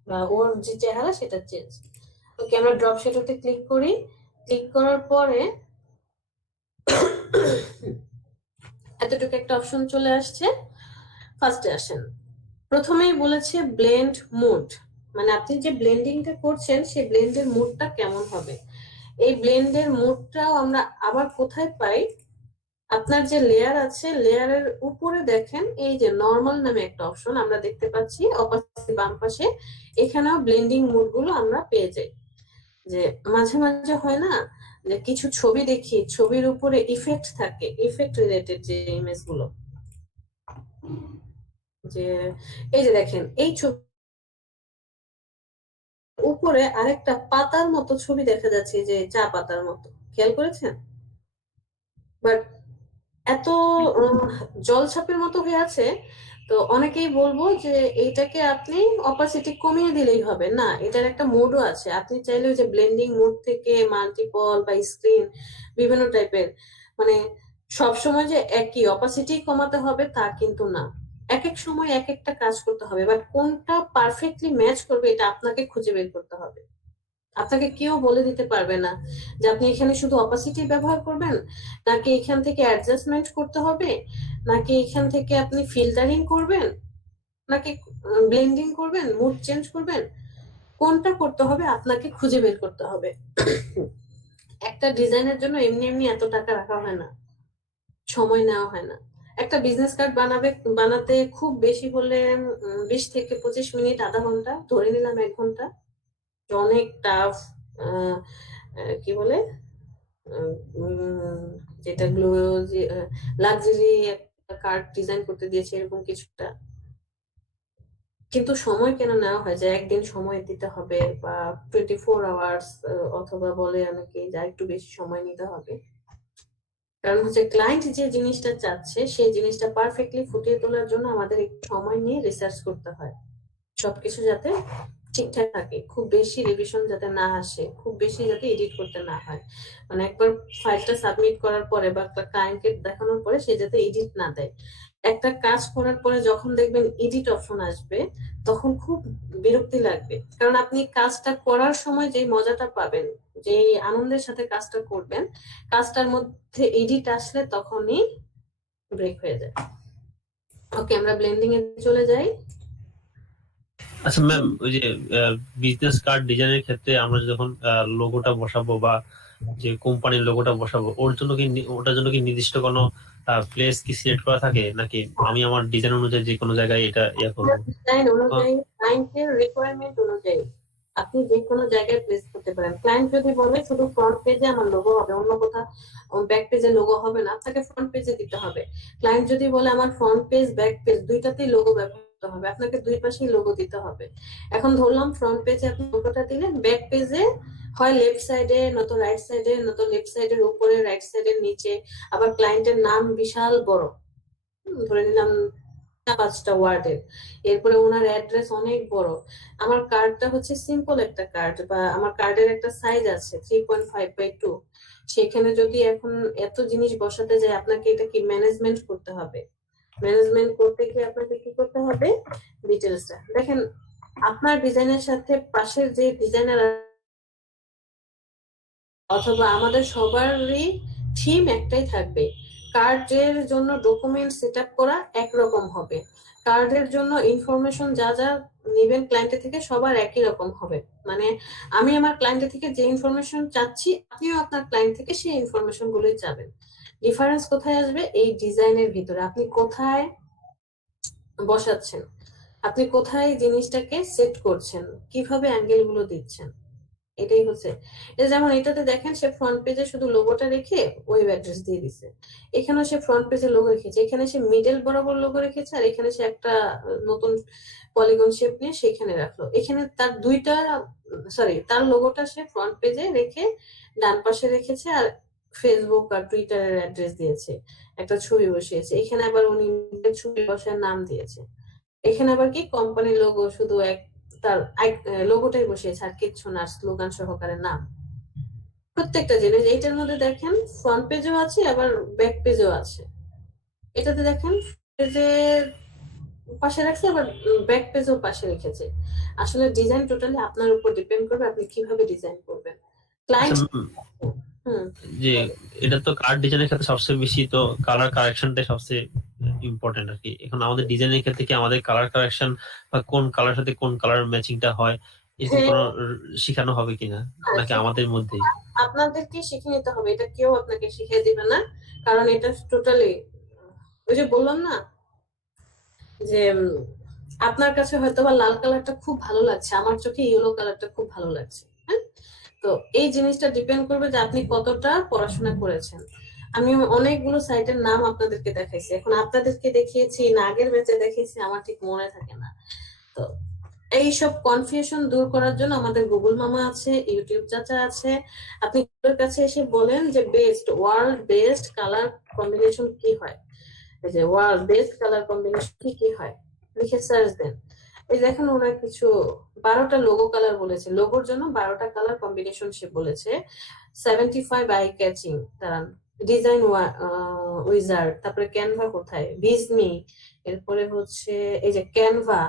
বা ওর যে চেহারা সেটা চেঞ্জ। ওকে, আমরা ড্রপ শ্যাডোতে ক্লিক করি। ক্লিক করার পরে এতটুকু একটা অপশন চলে আসছে। ফার্স্টে আসেন, প্রথমেই বলেছে ব্লেন্ড মুড, মানে আপনি যে ব্লেন্ডিংটা করছেন সেই ব্লেন্ডের মুডটা কেমন হবে। এই ব্লেন্ডের মুডটাও আমরা আবার কোথায় পাই, আপনার যে লেয়ার আছে লেয়ারের উপরে দেখেন এই যে নরমাল নামে একটা অপশন আমরা দেখতে পাচ্ছি অপাসিটি বাম পাশে। এখানেও ব্লেন্ডিং মুড গুলো আমরা পেয়ে যাই। যে মাঝে মাঝে হয় না যে কিছু ছবি দেখি, ছবির উপরে ইফেক্ট থাকে, ইফেক্ট রিলেটেড যে ইমেজ গুলো, যে এই যে দেখেন এই ছবি উপরে আরেকটা পাতার মতো ছবি দেখা যাচ্ছে, যে চা পাতার মতো, খেয়াল করেছেন? বাট এত জলছাপের মতো হয়ে আছে, তো অনেকেই বলবো যে এইটাকে আপনি অপাসিটি কমিয়ে দিলেই হবে না, এটার একটা মোডও আছে। আপনি চাইলে যে ব্লেন্ডিং মোড থেকে মাল্টিপল বা স্ক্রিন বিভিন্ন টাইপের, মানে সবসময় যে একই অপাসিটি কমাতে হবে তা কিন্তু না, এক এক সময় এক একটা কাজ করতে হবে। বাট কোনটা পারফেক্টলি ম্যাচ করবে এটা আপনাকে খুঁজে বের করতে হবে। আপনাকে কেউ বলে দিতে পারবে না যে আপনি এখানে শুধু অপাসিটি ব্যবহার করবেন, নাকি এখান থেকে অ্যাডজাস্টমেন্ট করতে হবে, নাকি এখান থেকে আপনি ফিল্টারিং করবেন, নাকি ব্লেন্ডিং করবেন, মুড চেঞ্জ করবেন, কোনটা করতে হবে আপনাকে খুঁজে বের করতে হবে। একটা ডিজাইনের জন্য এমনি এমনি এত টাকা রাখা হয় না, সময় নেওয়া হয় না। একটা বিজনেস কার্ড বানাতে খুব বেশি হলে 20 থেকে 25 মিনিট, আধা ঘন্টা, ধরে নিলাম 1 ঘন্টা। অনেক টাফ, কি বলে যেটাগুলো যে লাক্সারি একটা কার্ড ডিজাইন করতে দিয়েছে এরকম কিছুটা। কিন্তু সময় কেন নেওয়া হয় যে একদিন সময় দিতে হবে বা 24 আওয়ার্স, অথবা বলে অনেকে যা একটু বেশি সময় নিতে হবে। কারণ হচ্ছে ক্লায়েন্ট যে জিনিসটা চাচ্ছে সেই জিনিসটা পারফেক্টলি ফুটিয়ে তোলার জন্য আমাদের একটু সময় নিয়ে রিসার্চ করতে হয়, সবকিছু যাতে ঠিকঠাক থাকে, খুব বেশি রিভিশন যাতে না আসে, খুব বেশি যাতে এডিট করতে না হয়। মানে একবার ফাইলটা সাবমিট করার পরে বা ক্লায়েন্টকে দেখানোর পরে সে যাতে এডিট না দেয়। একটা কাজ করার পরে যখন দেখবেন এডিট অপশন আসবে তখন খুব বিরক্তি লাগবে, কারণ আপনি কাজটা করার সময় যে মজাটা পাবেন, যে আনন্দের সাথে কাজটা করবেন, কাজটার মধ্যে এডিট আসলে তখনই ব্রেক হয়ে যায়। ওকে, আমরা ব্লেন্ডিং এ চলে যাই। আচ্ছা ম্যাম, ওই যে বিজনেস কার্ড ডিজাইনের ক্ষেত্রে আমরা যখন লোগোটা বসাবো বা যে কোম্পানির লোগোটা বসাবো, ওটার জন্য কি নির্দিষ্ট কোনো প্লেস কি সিলেক্ট করা থাকে, নাকি আমি আমার ডিজাইন অনুযায়ী যে কোনো জায়গায় এটা করবো? ডিজাইন অনুযায়ী, ক্লায়েন্টের রিকোয়ারমেন্ট অনুযায়ী আপনি যে কোনো জায়গায় প্লেস করতে পারেন। ক্লায়েন্ট যদি বলে শুধু ফ্রন্ট পেজে আমার লোগো হবে, অন্য কোথাও ব্যাক পেজে লোগো হবে না, আপনাকে ফ্রন্ট পেজে দিতে হবে। ক্লায়েন্ট যদি বলে আমার ফ্রন্ট পেজ ব্যাক পেজ দুইটাতেই লোগো ব্যবহার করতে হবে, আপনাকে দুই পাশেই লোগো দিতে হবে। এখন ধরলাম ফ্রন্ট পেজে আপনি লোগোটা দিলেন, ব্যাক পেজে হয় লেফট সাইডে, নয়তো রাইট সাইডে, নয়তো লেফট সাইডের উপরে, রাইট সাইডের নিচে, আবার ক্লায়েন্টের নাম বিশাল বড়, ধরে নিলাম 5টা ওয়ার্ডের, এরপরে ওনার অ্যাড্রেস অনেক বড়। আমার কার্ডটা হচ্ছে সিম্পল একটা কার্ড, বা আমার কার্ডের একটা সাইজ আছে 3.5/2, সেখানে যদি এখন এত জিনিস বসাতে যায় আপনাকে এটা কি ম্যানেজমেন্ট করতে হবে। ম্যানেজমেন্ট করতে গিয়ে আপনাকে কি করতে হবে, ডিটেলসটা দেখেন। আপনার ডিজাইনের সাথে পাশের যে ডিজাইনার অথবা আমাদের সবারই থিম একটাই থাকবে, কার্ডের জন্য ডকুমেন্ট সেট আপ করা একরকম হবে, কার্ডের জন্য ইনফরমেশন যা যা নেবেন ক্লায়েন্টের থেকে সবার একই রকম হবে। মানে আমি আমার ক্লায়েন্টের থেকে যে ইনফরমেশন চাচ্ছি আপনিও আপনার ক্লায়েন্ট থেকে সেই ইনফরমেশন গুলোই চাবেন। ডিফারেন্স কোথায় আসবে? এই ডিজাইনের ভিতরে আপনি কোথায় বসাচ্ছেন, আপনি কোথায় জিনিসটাকে সেট করছেন, কিভাবে অ্যাঙ্গেল গুলো দিচ্ছেন, এটাই হচ্ছে। এটা যেমন এটাতে দেখেন সে ফ্রন্ট পেজে শুধু লোগোটা রেখে ওয়েব অ্যাড্রেস দিয়ে দিছে, এখানে সে ফ্রন্ট পেজে লোগো রেখেছে, এখানে সে মিডল বরাবর লোগো রেখেছে, আর এখানে সে একটা নতুন পলিগন শেপ নিয়ে সেখানে রাখলো। এখানে তার দুইটা তার লোগোটা সে ফ্রন্ট পেজে রেখে ডান পাশে রেখেছে, আর ফেসবুক আর টুইটারের অ্যাড্রেস দিয়েছে, একটা ছবি বসিয়েছে, এখানে আবার উনি নিজের ছবি বসার নাম দিয়েছে, এখানে আবার কি কোম্পানির লোগো শুধু তার লোগোটাই বসিয়েছে আর কিচ্ছু না, স্লোগান সহকারে নাম। প্রত্যেকটা জিনিস এইটার মধ্যে দেখেন ফ্রন্ট পেজও আছে আবার ব্যাক পেজও আছে। এটাতে দেখেন পেজের পাশে রাখছে আবার ব্যাক পেজও পাশে রেখেছে। আসলে ডিজাইন টোটালি আপনার উপর ডিপেন্ড করবে আপনি কিভাবে ডিজাইন করবেন। ক্লায়েন্ট যে এটা তো কার্ড ডিজাইনের ক্ষেত্রে সবচেয়ে বেশি তো কালার কারেকশনটাই সবচেয়ে ইম্পর্টেন্ট আর কি। এখন আমাদের ডিজাইনের ক্ষেত্রে কি আমাদের কালার কারেকশন বা কোন কালার সাথে কোন কালার ম্যাচিংটা হয় এটা কোনো শেখানো হবে কিনা, নাকি আমাদের মধ্যেই? আপনাদেরকে শিখে নিতে হবে, এটা কেউ আপনাকে শিখিয়ে দিবে না, কারণ এটা টোটালি ওই যে বললাম না যে আপনার কাছে হয়তো বা লাল কালারটা খুব ভালো লাগছে, আমার চোখে ইয়েলো কালারটা খুব ভালো লাগছে। হ্যাঁ, তো এই জিনিসটা ডিপেন্ড করবে যে আপনি কতটা পড়াশোনা করেছেন। আমি অনেকগুলো সাইটের নাম আপনাদেরকে দেখাইছি, এখন আপনাদেরকে দেখিয়েছি না আগের ব্যাচে দেখিয়েছি আমার ঠিক মনে থাকে না। তো এইসব কনফিউশন দূর করার জন্য আমাদের গুগল মামা আছে, ইউটিউব চাচা আছে, আপনি ওদের কাছে এসে বলেন যে ওয়ার্ল্ড বেস্ট কালার কম্বিনেশন কি হয়, এই যে ওয়ার্ল্ড বেস্ট কালার কম্বিনেশন কি হয় লিখে সার্চ দেন। এই দেখেন ওরা কিছু 12টা লোগো কালার বলেছে, লোগোর জন্য 12টা কালার কম্বিনেশন সে বলেছে। 75 আই ক্যাচিং, দাঁড়ান, ডিজাইন উইজার্ড, তারপরে ক্যানভা কোথায়, বিজমি, এরপরে হচ্ছে এই যে ক্যানভা,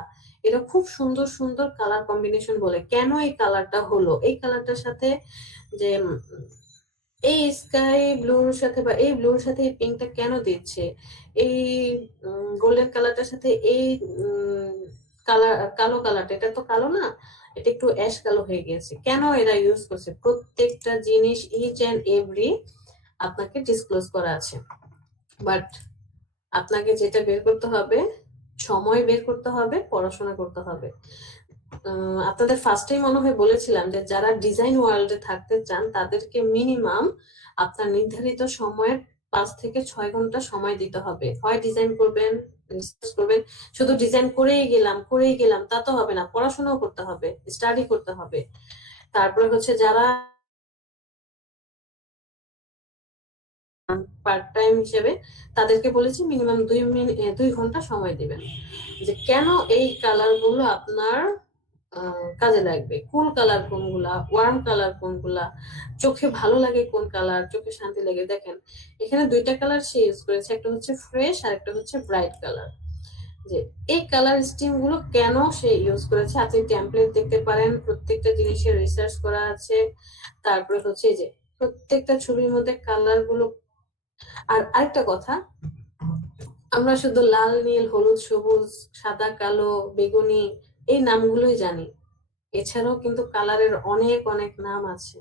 এটা খুব সুন্দর সুন্দর কালার কম্বিনেশন বলে। কেন এই কালারটা হলো, এই কালারটার সাথে যে এই স্কাই ব্লুর সাথে বা এই ব্লুর সাথে এই পিঙ্কটা কেন দিচ্ছে, এই গোল্ডেন কালারটার সাথে এই কালো কালারটা, এটা তো কালো না, এটা একটু অ্যাশ কালো হয়ে গেছে, কেন এরা ইউজ করছে, প্রত্যেকটা জিনিস ইচ এন্ড এভরি আপনাকে ডিসক্লোজ করা আছে। বাট আপনাকে যেটা বের করতে হবে, সময় বের করতে হবে, পড়াশোনা করতে হবে। আপনাদের ফার্স্টেই মনে হয় বলেছিলাম যে যারা ডিজাইন ওয়ার্ল্ডে থাকতে চান তাদেরকে মিনিমাম আপনার নির্ধারিত সময়ের 5 থেকে 6 ঘন্টা সময় দিতে হবে। হয় ডিজাইন করবেন, রিসার্চ করবেন, শুধু ডিজাইন করেই গেলাম তা তো হবে না, পড়াশোনাও করতে হবে, স্টাডি করতে হবে। তারপরে হচ্ছে যারা পার্ট টাইম হিসেবে তাদেরকে বলেছি মিনিমাম 2 ঘন্টা সময় দিবেন, যে কেন এই কালার গুলো আপনার কাজে লাগবে, কুল কালার কোনগুলা, ওয়ার্ম কালার কোনগুলা, চোখে ভালো লাগে কোন কালার, চোখে শান্তি লাগে। দেখেন এখানে 2টা কালার সে ইউজ করেছে, একটা হচ্ছে ফ্রেশ আর একটা হচ্ছে ব্রাইট কালার। যে এই কালার স্টিম গুলো কেন সে ইউজ করেছে আপনি টেমপ্লেট দেখতে পারেন, প্রত্যেকটা জিনিসের রিসার্চ করা আছে। তারপরে হচ্ছে এই যে প্রত্যেকটা ছবির মধ্যে কালার গুলো। আর আরেকটা কথা, আমরা শুধু লাল, নীল, হলুদ, সবুজ, সাদা, কালো, বেগুনি এই নামগুলোই জানি, এছাড়াও কিন্তু কালারের অনেক অনেক নাম আছে,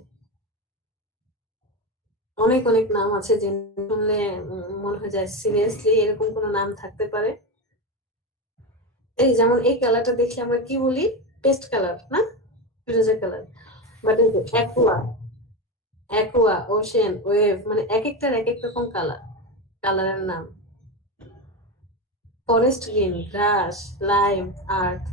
অনেক অনেক নাম আছে যে শুনলে মনে হয়ে যায় সিরিয়াসলি এরকম কোনো নাম থাকতে পারে। এই যেমন এই কালারটা দেখলে আমরা কি বলি, পেস্ট কালার না, ফিরোজা colour, but aqua, ocean, wave, মানে এক একটার এক এক রকম কালারের নাম। Forest green, grass, lime, earth,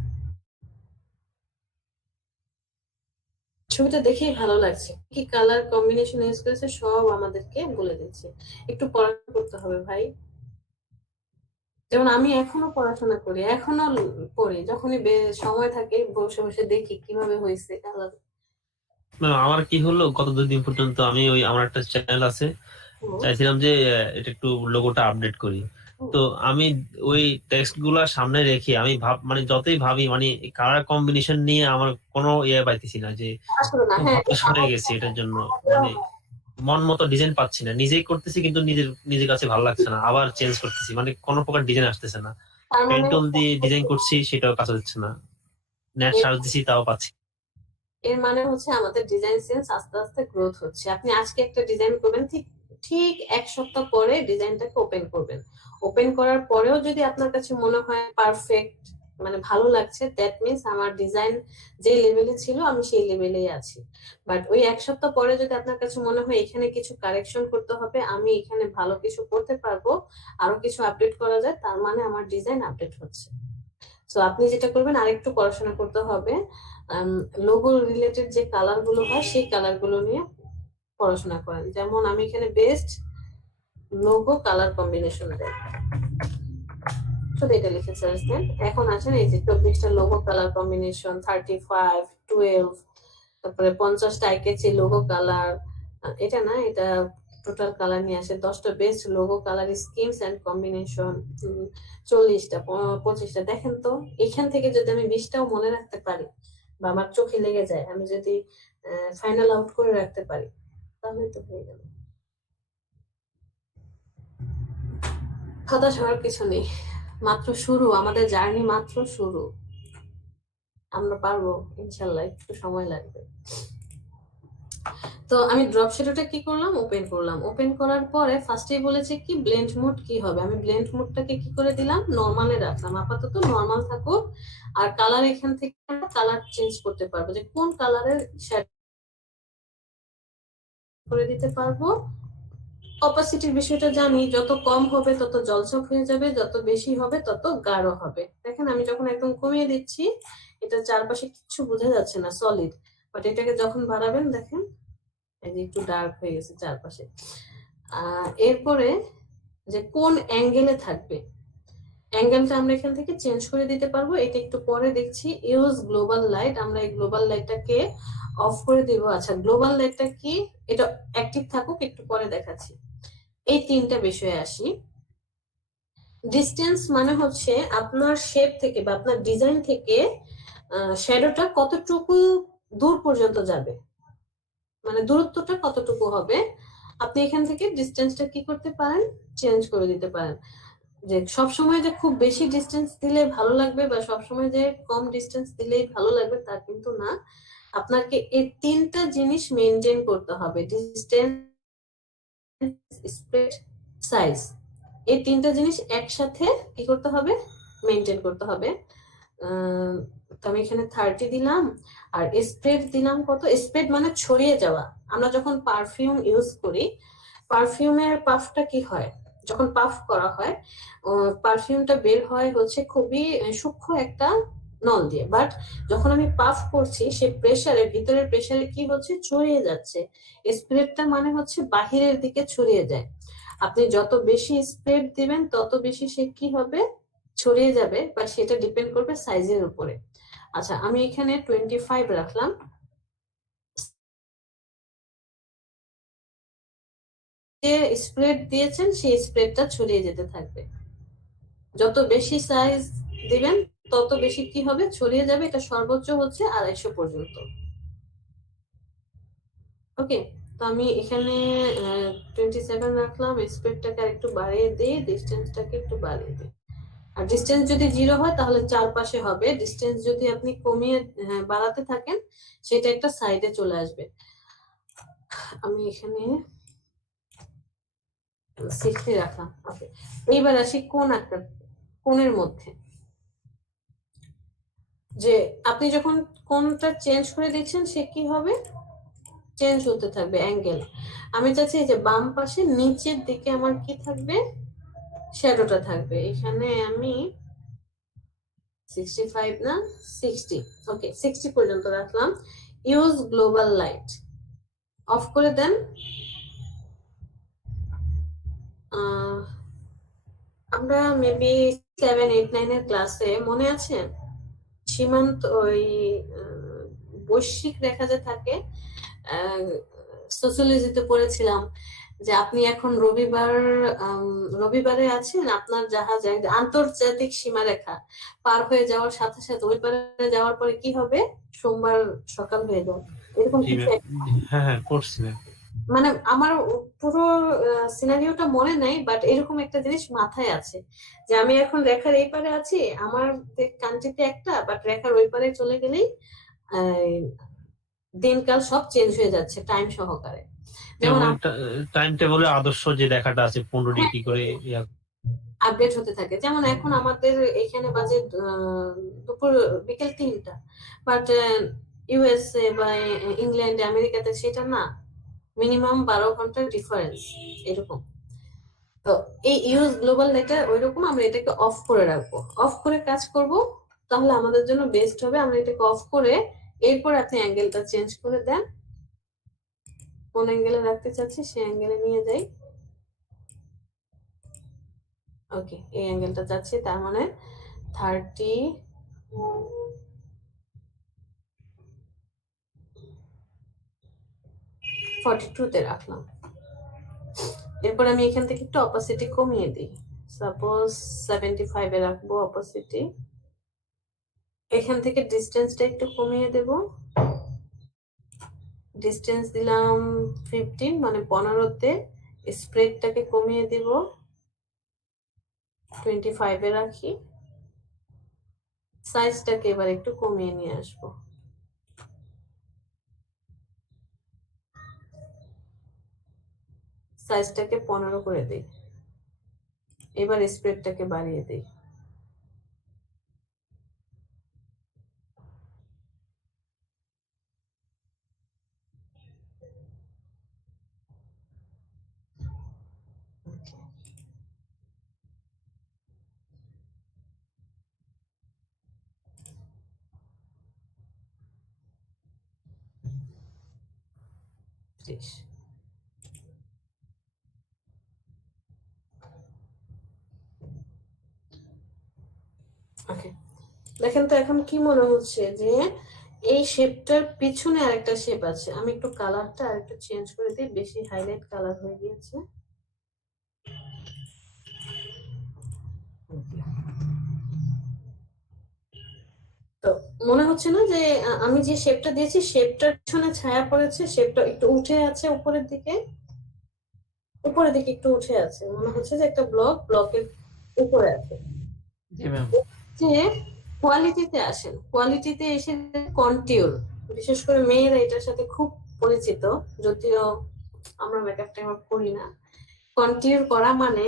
ছবিটা দেখেই ভালো লাগছে, কি কালার কম্বিনেশন ইউজ করেছে সব আমাদেরকে বলে দিচ্ছে। একটু পড়াশোনা করতে হবে ভাই, যেমন আমি এখনো পড়াশোনা করি, এখনো পড়ি, যখনই সময় থাকে বসে বসে দেখি কিভাবে হয়েছে কালার। আমার কি হলো, গত 2 দিন পর্যন্ত আমি ওই আমার একটা চ্যানেল আছে, চাইছিলাম যে এটা একটু লোগোটা আপডেট করি। তো আমি ওই টেক্সট গুলা সামনে রেখে আমি মানে যতই ভাবি মানে কালার কম্বিনেশন নিয়ে আমার কোনো পাইতেছি না, যে আসলে না, হ্যাঁ, হতাশ হয়ে গেছি এটার জন্য। মানে মন মতো ডিজাইন পাচ্ছি না, নিজেই করতেছি কিন্তু নিজের কাছে ভালো লাগছে না, আবার চেঞ্জ করতেছি, মানে কোনো প্রকার ডিজাইন আসতেছে না। তার মানে পেন্টুল দিয়ে ডিজাইন করছি, সেটাও কাজ হচ্ছে না, নেট সার্চ দিছি তাও পাচ্ছি। এর মানে হচ্ছে আমাদের ডিজাইন সেন্স আস্তে আস্তে গ্রোথ হচ্ছে। আপনি আজকে একটা ডিজাইন করবেন, ঠিক ঠিক 1 সপ্তাহ পরে ডিজাইনটাকে ওপেন করবেন। ওপেন করার পরেও যদি আপনার কাছে মনে হয় পারফেক্ট, মানে ভালো লাগছে, দ্যাট মিনস আমার ডিজাইন যে লেভেলে ছিল আমি সেই লেভেলেই আছি। বাট ওই 1 সপ্তাহ পরে যদি আপনার কাছে মনে হয় এখানে কিছু কারেকশন করতে হবে, আমি এখানে ভালো কিছু করতে পারবো, আরো কিছু আপডেট করা যায়, তার মানে আমার ডিজাইন আপডেট হচ্ছে। তো আপনি যেটা করবেন, আরেকটু পড়াশোনা করতে হবে, লোগো রিলেটেড যে কালার গুলো হয় সেই কালার গুলো নিয়ে পড়াশোনা করেন। যেমন আমি এখানে বেস্ট লোগো কালার কম্বিনেশন দেয়, শুধু এটা লিখে সার্চ দেন। এখন আছেন এই যে 24টা লোগো কালার কম্বিনেশন, 35, 12, তারপরে 50টা আইকেচি লোগো কালার, এটা না, এটা টোটাল কালার নিয়ে আসে। 10টা best logo colour schemes and combination, 40টা, 25টা। দেখেন তো, এখান থেকে যদি আমি 20টাও মনে রাখতে পারি বা আমার চোখে লেগে যায়, আমি যদি ফাইনাল আউট করে রাখতে পারি, তাহলে তো হয়ে গেল। হতাশ হওয়ার কিছু নেই, মাত্র শুরু, আমাদের জার্নি মাত্র শুরু। আমরা পারবো ইনশাল্লাহ, একটু সময় লাগবে। তো আমি ড্রপ শ্যাডোটা কি করলাম, ওপেন করলাম। ওপেন করার পরে ফার্স্টেই বলেছে কি ব্লেন্ড মোড কি হবে, আমি ব্লেন্ড মোডটাকে কি করে দিলাম, নরমালে রাখলাম, আপাতত নরমাল থাকুক। আর কালার এখান থেকে কালার চেঞ্জ করতে পারবো, যে কোন কালারের শ্যাডো করে দিতে পারবো। অপাসিটির বিষয়টা জানি, যত কম হবে তত জলছক হয়ে যাবে, যত বেশি হবে তত গাঢ় হবে। দেখেন আমি যখন একদম কমিয়ে দিচ্ছি, এটা চারপাশে কিচ্ছু বোঝা যাচ্ছে না, সলিড। বাট এটাকে যখন বাড়াবেন, দেখেন এই যে একটু ডার্ক হয়ে গেছে চারপাশে। এরপরে যে কোন অ্যাঙ্গেলে থাকবে, অ্যাঙ্গেলটা আমরা এখান থেকে চেঞ্জ করে দিতে পারবো। এটা একটু পরে দেখছি। ইউজ গ্লোবাল লাইট, আমরা এই গ্লোবাল লাইটটাকে অফ করে দিব। আচ্ছা, গ্লোবাল লাইটটা কি, এটা অ্যাক্টিভ থাকুক, একটু পরে দেখাচ্ছি। এই 3টা বিষয়ে আসি। ডিস্টেন্স মানে হচ্ছে আপনার শেপ থেকে বা আপনার ডিজাইন থেকে শ্যাডোটা কতটুকু দূর পর্যন্ত যাবে, মানে দূরত্বটা কতটুকু হবে। আপনি এখান থেকে ডিস্টেন্সটা কি করতে পারেন, চেঞ্জ করে দিতে পারেন। যে সবসময় যে খুব বেশি ডিস্টেন্স দিলে ভালো লাগবে বা সবসময় যে কম ডিস্টেন্স দিলেই ভালো লাগবে তা কিন্তু না। আপনাকে এই 3টা জিনিস মেনটেন করতে হবে, ডিস্টেন্স, স্প্রেড, সাইজ। এই 3টা জিনিস একসাথে কি করতে হবে, মেনটেন করতে হবে। তো আমি এখানে 30 দিলাম, আর স্প্রেড দিলাম কত, স্প্রেড মানে ছড়িয়ে যাওয়া। আমরা যখন পারফিউম ইউজ করি, পারফিউমের পাফটা কি হয়, যখন পাফ করা হয় পারফিউমটা বের হয় হচ্ছে খুবই সূক্ষ্ম একটা নল দিয়ে, বাট যখন আমি পাফ করছি সে প্রেসারে, ভিতরের প্রেসারে কি হচ্ছে, ছড়িয়ে যাচ্ছে। স্প্রেডটা মানে হচ্ছে বাহিরের দিকে ছড়িয়ে যায়। আপনি যত বেশি স্প্রেড দিবেন তত বেশি সে কি হবে, ছড়িয়ে যাবে, বা সেটা ডিপেন্ড করবে সাইজের উপরে। আচ্ছা, আমি এখানে 25 রাখলাম। যে স্প্রেড দিয়েছেন সেই স্প্রেডটা ছড়িয়ে যেতে থাকবে। যত বেশি সাইজ দিবেন তত বেশি কি হবে, ছড়িয়ে যাবে। এটা সর্বোচ্চ হচ্ছে 250 পর্যন্ত। ওকে, তো আমি এখানে 27 রাখলাম। স্প্রেডটাকে একটু বাড়িয়ে দিই, ডিস্টেন্সটাকে একটু বাড়িয়ে দিই। আর ডিস্টেন্স যদি 0 হয় তাহলে চারপাশে হবে, ডিস্টেন্স যদি আপনি কমিয়ে বাড়াতে থাকেন সেটা একটা সাইডে চলে আসবে। আমি এখানে 60 রাখলাম। ওকে, এইবার আসি কোন আকার, কোণের মধ্যে যে আপনি যখন কোণটা চেঞ্জ করে দিচ্ছেন সে কি হবে, চেঞ্জ হতে থাকবে অ্যাঙ্গেল। আমি চাচ্ছি যে বাম পাশে নিচের দিকে আমার কি থাকবে, শ্যাডোটা থাকবে। এখানে আমি 65 না 60, ওকে 60 পর্যন্ত রাখলাম। ইউজ গ্লোবাল লাইট অফ করে দেন। আমরা মেবি 7, 8, 9 এর ক্লাসে মনে আছে সীমান্ত ওই বৈশ্বিক রেখা যে থাকে, সোসিওলজিতে পড়েছিলাম যে আপনি এখন রবিবারে আছেন, আপনার জাহাজ আন্তর্জাতিক সীমারেখা পার হয়ে যাওয়ার সাথে সাথে ওই পারে যাওয়ার পরে কি হবে, সোমবার সকাল হয়ে যাবে, এরকম কিছু। হ্যাঁ হ্যাঁ, করছি ম্যাম। মানে আমার পুরো সিনারিওটা মনে নাই, বাট এরকম একটা জিনিস মাথায় আছে যে আমি এখন রেখার এই পারে আছি, আমার কান্ট্রিতে একটা, বাট রেখার ওই পারে চলে গেলেই আহ, দিনকাল সব চেঞ্জ হয়ে যাচ্ছে টাইম সহকারে। যেমন যেমন টাইম টেবিলে আদর্শ যে লেখাটা আছে 15 ডিগ্রি করে আপডেট হতে থাকে। যেমন এখন আমাদের এখানে বাজে দুপুর বিকেল 3টা, বাট ইউএসএ বা ইংল্যান্ডে আমেরিকাতে সেটা না, মিনিমাম 12 ঘন্টার ডিফারেন্স এরকম। তো এই ইউএস গ্লোবাল ডেটা ওইরকম, আমরা এটাকে অফ করে রাখবো, অফ করে কাজ করব, তাহলে আমাদের জন্য বেস্ট হবে। আমরা এটাকে অফ করে এরপর আপনি অ্যাঙ্গেলটা চেঞ্জ করে দেন, কোন অ্যাঙ্গেলে রাখতে চাচ্ছি সেই অ্যাঙ্গেলে নিয়ে যাই। ওকে, এই অ্যাঙ্গেলটা যাচ্ছে, তার মানে 42 তে রাখলাম। এরপর আমি এখান থেকে একটু অপাসিটি কমিয়ে দিই, সাপোজ 75 এ রাখবো অপাসিটি। এখান থেকে ডিস্টেন্সটা একটু কমিয়ে দেব, ডিস্টেন্স দিলাম 15, মানে 15 তে। স্প্রেডটাকে কমিয়ে দিব, 25 এ রাখি। সাইজটাকে এবার একটু কমিয়ে নিয়ে আসবো, সাইজটাকে 15 করে দিই। এবার স্প্রেডটাকে বাড়িয়ে দিই। ওকে, দেখেন তো এখন কি মনে হচ্ছে যে এই শেপটার পিছনে আরেকটা শেপ আছে। আমি একটু কালারটা আরেকটু চেঞ্জ করে দিই, বেশি হাইলাইট কালার হয়ে গিয়েছে। তো মনে হচ্ছে না যে আমি যে শেপটা দিয়েছি শেপটার পিছনে ছায়া পড়েছে, শেপটা একটু উঠে আছে উপরের দিকে, উপরের দিকে একটু উঠে আছে, মনে হচ্ছে যে একটা ব্লকের উপরে আছে। জি ম্যাম। যে কোয়ালিটিতে আসেন, কোয়ালিটিতে এসে কন্টিউর, বিশেষ করে মেয়েরা এটার সাথে খুব পরিচিত, যদিও আমরা মেকআপ টেকআপ করি না। কন্টিউর করা মানে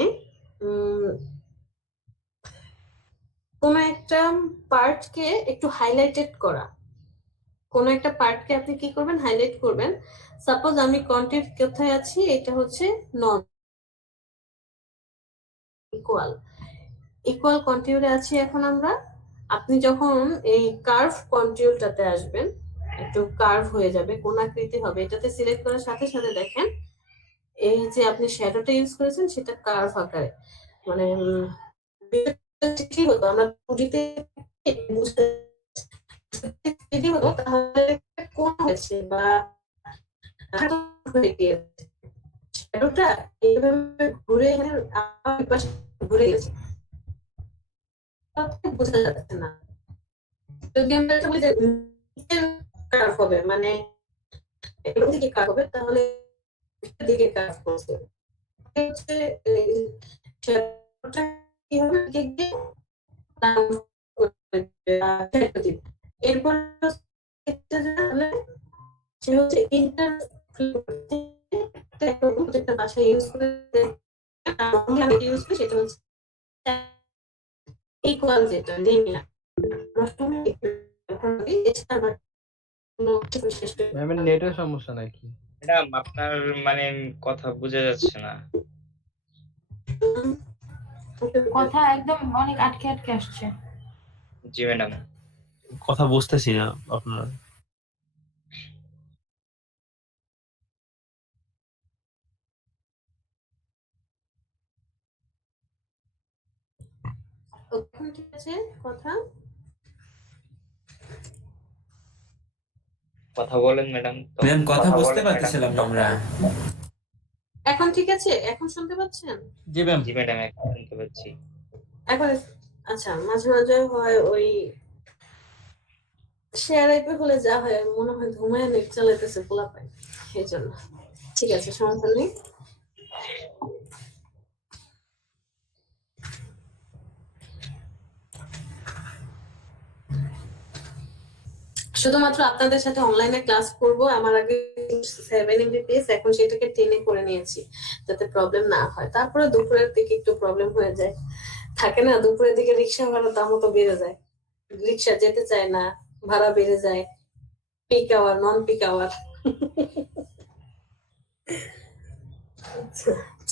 কোন একটা পার্টকে একটু হাইলাইটেড করা। কোন একটা পার্টকে আপনি কি করবেন, হাইলাইট করবেন। সাপোজ আমি কন্টিউর কোথায় আছি, এটা হচ্ছে নন ইকুয়াল, ইকুয়াল কন্টিউরে আছি এখন আমরা। আপনি যখন এই কার্ভ কন্টিউরটাতে আসবেন, একটু কার্ভ হয়ে যাবে, কোণাকৃতি হবে, এটাতে সিলেক্ট করার সাথে সাথে দেখেন এই যে আপনি শ্যাডোটা ইউজ করেছেন সেটা কার্ভ আকারে, মানে কি হতো আমরা 2D-তে বুঝতে হতো, তাহলে কোণ হয়েছে বা হয়ে গিয়েছে, শ্যাডোটা এইভাবে ঘুরে ঘুরে গেছে, বোঝা যাচ্ছে না। যদি আমরা বলি যে কার্ভ হবে, মানে এর দিকে কার্ভ হবে, তাহলে দিকে কার্ভ করছে হচ্ছে কি হবে, এরপর সে হচ্ছে একটা ভাষা ইউজ করে, ইউজ করি সেটা হচ্ছে ইকুয়াল, যেটা লিনিয়ার। ম্যামের নেটের সমস্যা নাকি? ম্যাডাম আপনার মানে কথা বোঝা যাচ্ছে না। কথা একদম অনেক আটকে আটকে আসছে। জি ম্যাডাম। কথা বুঝতেছি না আপনার। ঠিক আছে, কথা কথা বলেন ম্যাডাম। ম্যাম কথা বুঝতে পারতেছিলাম না আমরা। এখন ঠিক আছে, এখন শুনতে পাচ্ছেন? জি ম্যাম। জি ম্যাডাম, এখন শুনতে পাচ্ছি। এখন আচ্ছা, মাঝে মাঝে হয় ওই শেয়ার আইপে হলে যা হয়, মনে হয় ঘুমায় নেট চালাইতেছে পোলাপাই, এই জন্য। ঠিক আছে, সমস্যা নেই। শুধুমাত্র আপনাদের সাথে অনলাইনে ক্লাস করব। আমার আগে 7 Mbps, এখন সেটাকে 10 করে নিয়েছি যাতে প্রবলেম না হয়। তারপরে দুপুরের দিকে একটু প্রবলেম হয়ে যায়, থাকে না, দুপুরের দিকে রিক্সা ভাড়ার দামও তো বেড়ে যায়, রিক্সা যেতে চায় না, ভাড়া বেড়ে যায়, peak hour non peak hour.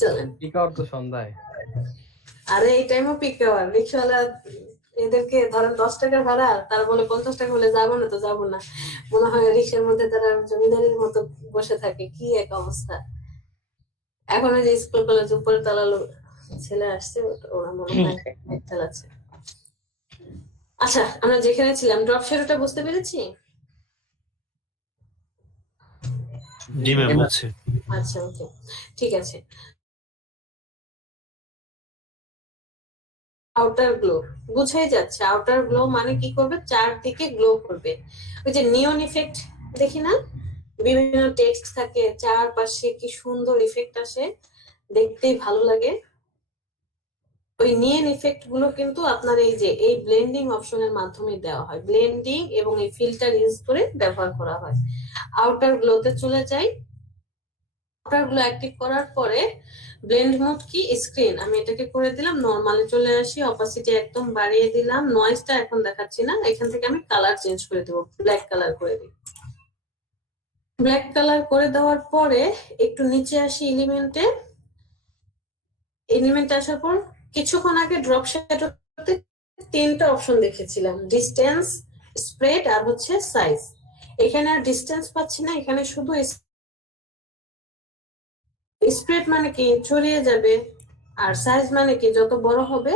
চলেন, পিক আওয়ার তো সন্ধ্যায়। আরে এই টাইমও পিক আওয়ার, রিক্সাওয়ালা এদেরকে ধরেন 10 টাকার ভাড়া, তারা বলে 50 টাকা হলে যাবো না, তো যাবো না, মনে হয় রিক্সার মধ্যে তারা জমিদারের মতো বসে থাকে, কি এক অবস্থা। এখন ওই যে স্কুল কলেজ উপরে তলা ছেলে আসছে, ওরা মনে হয় বাইক চালাচ্ছে। আচ্ছা, আমরা যেখানে ছিলাম, ড্রপ শেডোটা বুঝতে পেরেছি? জি ম্যাম, বুঝছি। আচ্ছা, ওকে, ঠিক আছে। আউটার গ্লো বুঝাই যাচ্ছে। আউটার গ্লো মানে কি করবে? চারদিকে গ্লো করবে। ওই যে নিয়ন ইফেক্ট দেখি না, বিভিন্ন টেক্সট থাকে, চারপাশে কি সুন্দর ইফেক্ট আসে, দেখতেই ভালো লাগে। ওই নিয়ন ইফেক্ট গুলো কিন্তু আপনার এই যে এই ব্লেন্ডিং অপশনের মাধ্যমে দেওয়া হয়, ব্লেন্ডিং এবং এই ফিল্টার ইউজ করে ব্যবহার করা হয়। আউটার গ্লোতে চলে যাই। আউটার গ্লো অ্যাক্টিভ করার পরে ব্লেন্ড মোড কি স্ক্রিন, আমি এটাকে করে দিলাম, নরমালে চলে আসি, অপাসিটি একদম বাড়িয়ে দিলাম, নয়েজটা এখন দেখাচ্ছি না, এখান থেকে আমি কালার চেঞ্জ করে দেবো, ব্ল্যাক কালার করে দিই। ব্ল্যাক কালার করে দেওয়ার পরে একটু নিচে আসি এলিমেন্টে। এলিমেন্টে আসার পর কিছুক্ষণ আগে ড্রপ শ্যাডোতে 3টা অপশন দেখেছিলাম, ডিস্টেন্স, স্প্রেড আর হচ্ছে সাইজ। এখানে আর ডিস্টেন্স পাচ্ছি না, এখানে শুধু স্প্রেড মানে কি ছড়িয়ে যাবে, আর সাইজ মানে কি যত বড় হবে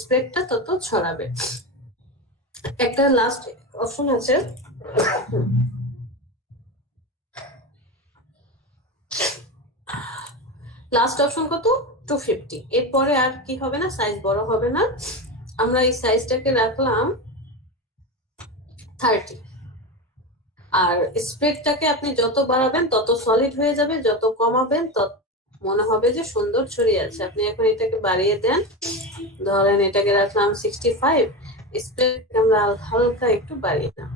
স্প্রেডটা তত ছড়াবে। একটা লাস্ট অপশন আছে, লাস্ট অপশন কত? 250। এরপরে আর কি হবে না, সাইজ বড় হবে না। আমরা এই সাইজটাকে রাখলাম 30। আর স্প্রেডটাকে আপনি যত বাড়াবেন তত সলিড হয়ে যাবে, যত কমাবেন তত মনে হবে যে সুন্দর ছড়িয়ে আছে। আপনি এখন এটাকে বাড়িয়ে দেন, ধরেন এটাকে রাখলাম 65, স্প্রেড আমরা হালকা একটু বাড়িয়ে দিলাম।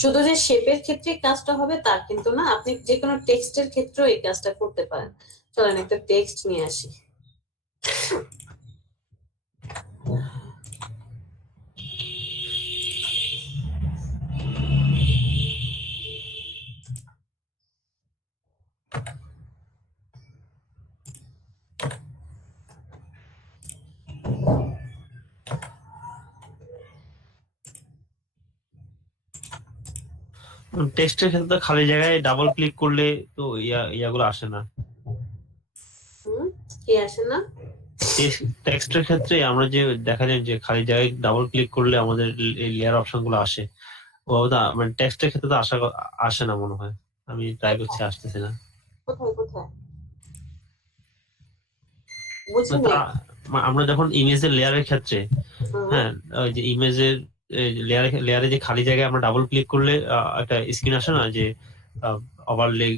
শুধু যে শেপের ক্ষেত্রে কাজটা হবে তা কিন্তু না, আপনি যে কোনো টেক্সটের ক্ষেত্রেও এই কাজটা করতে পারেন। চলেন একটা টেক্সট নিয়ে আসি। টেক্সটের ক্ষেত্রে তো খালি জায়গায় ডাবল ক্লিক করলে তো ইয়াগুলো আসে না। কি আসে না? টেক্সটের ক্ষেত্রে আমরা যে দেখা যায় যে খালি জায়গায় ডাবল ক্লিক করলে আমাদের লেয়ার অপশন গুলো আসে, মানে টেক্সটের ক্ষেত্রে তো আসে না মনে হয়। আমি ট্রাই করছি, আসতেছে না। কোথায় কোথায় বুঝি তা নাই। আমরা যখন ইমেজের লেয়ারের ক্ষেত্রে, হ্যাঁ, ওই যে ইমেজের লেয়ারে যে খালি জায়গায় আমরা ডাবল ক্লিক করলে একটা স্ক্রিন আসে না, যে ওভারলে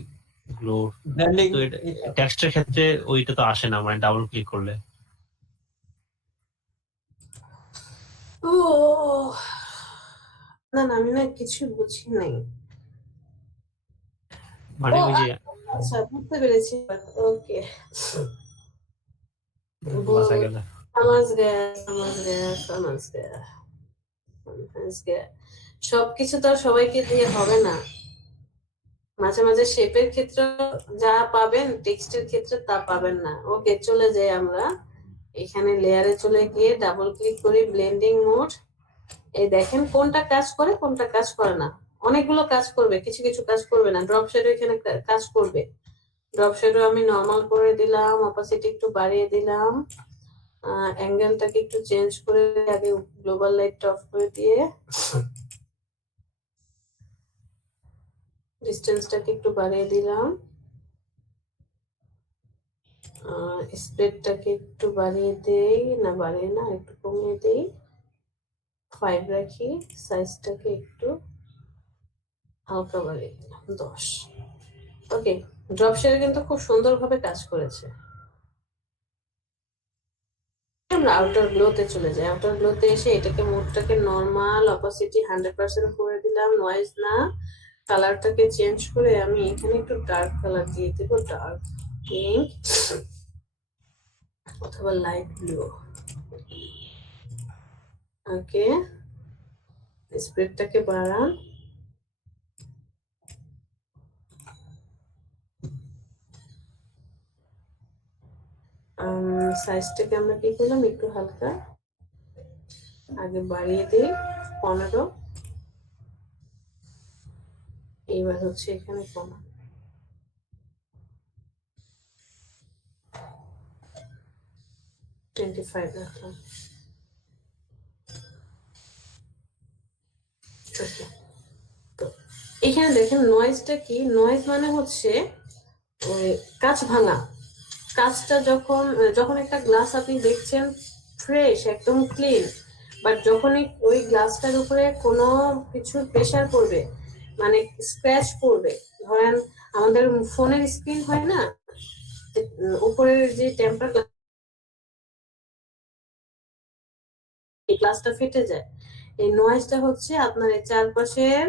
গুলো, ব্র্যান্ডিং তো টেক্সটের ক্ষেত্রে ওইটা তো আসে না, মানে ডাবল ক্লিক করলে। ও না না, আমি না কিছু বুঝি নাই। মানে ওই যে আচ্ছা, বুঝতে পেরেছি। ওকে, বাসা গেল। समझ गया समझ गया समझ गया समझ गया। সবকিছু তো আর সবাইকে দিয়ে হবে না, মাঝে মাঝে শেপের ক্ষেত্রে যা পাবেন টেক্সটের ক্ষেত্রে তা পাবেন না। ওকে, চলে যাই আমরা এখানে লেয়ারে, চলে গিয়ে ডাবল ক্লিক করি ব্লেন্ডিং মোড। এই দেখেন কোনটা কাজ করে কোনটা কাজ করে না। অনেকগুলো কাজ করবে, কিছু কিছু কাজ করবে না। ড্রপ শ্যাডো এখানে কাজ করবে। ড্রপ শ্যাডো আমি নরমাল করে দিলাম, অপাসিটি একটু বাড়িয়ে দিলাম, অ্যাঙ্গেলটাকে একটু চেঞ্জ করে আগে গ্লোবাল লাইটটা অফ করে দিয়ে ডিস্টেন্সটাকে একটু বাড়িয়ে দিলাম, স্প্রেডটাকে একটু বাড়িয়ে দেই, না বাড়িয়ে না একটু কমিয়ে দেই, 5 রাখি, সাইজটাকে একটু হালকা বাড়িয়ে দিলাম 10। ওকে, ড্রপ শেয়ার কিন্তু খুব সুন্দরভাবে কাজ করেছে। আমরা আউটার গ্লোতে চলে যাই। আউটার গ্লোতে এসে এটাকে মোডটাকে নরমাল, অপাসিটি 100% করে দিলাম, নয়েজ না। কালারটাকে চেঞ্জ করে আমি এখানে একটু ডার্ক কালার দিয়ে দেব, ডার্ক পিঙ্ক অথবা লাইট ব্লু। ওকে, স্প্রেডটাকে বাড়ান। সাইজটাকে আমরা কি করলাম, একটু হালকা আগে বাড়িয়ে দিই 15, এইবার হচ্ছে এখানে কমা 25 রাখলাম। Okay. তো এখানে দেখেন নয়েজটা কি, নয়েজ মানে হচ্ছে ওই কাঁচ ভাঙা। কাঁচটা যখন একটা গ্লাস আপনি দেখছেন ফ্রেশ একদম ক্লিন, বাট যখনই ওই গ্লাসটার উপরে কোনো কিছু প্রেসার পড়বে, মানে স্ক্র্যাচ পড়বে, ধরেন আমাদের ফোনের স্ক্রিন হয় না, উপরের যে টেম্পার গ্লাসটা ফেটে যায়, এই নয়েজটা হচ্ছে আপনার এই চারপাশের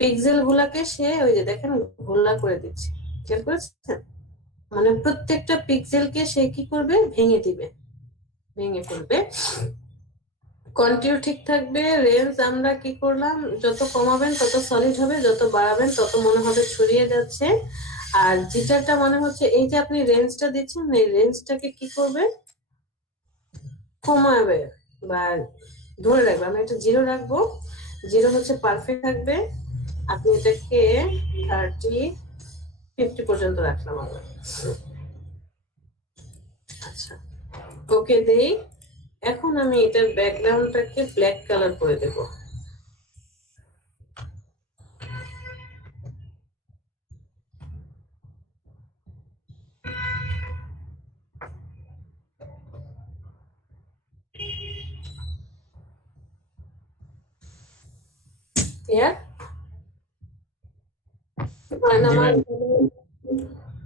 পিক্সেল গুলাকে সে ওই যে দেখেন ঘোলা করে দিচ্ছে, খেয়াল করেছেন? মানে প্রত্যেকটা পিক্সেলকে সে কি করবে, ভেঙে দিবে, ভেঙে ফেলবে। কন্টিনিউ ঠিক থাকবে। রেঞ্জ আমরা কি করলাম, যত কমাবেন তত সলিড হবে, যত বাড়াবেন তত মনে হবে ছড়িয়ে যাচ্ছে। আর জিটারটা মানে হচ্ছে এই যে আপনি রেঞ্জটা দিচ্ছেন, এই রেঞ্জটাকে কি করবে, কমাবে বা ধরে রাখবে। আমি একটা 0 রাখবো, 0 হচ্ছে পারফেক্ট থাকবে। আপনি এটাকে 30, 50 পর্যন্ত রাখলাম আমরা। আচ্ছা, ওকে দেই। এখন আমি এটার ব্যাকগ্রাউন্ডটাকে ব্ল্যাক কালার করে দেব।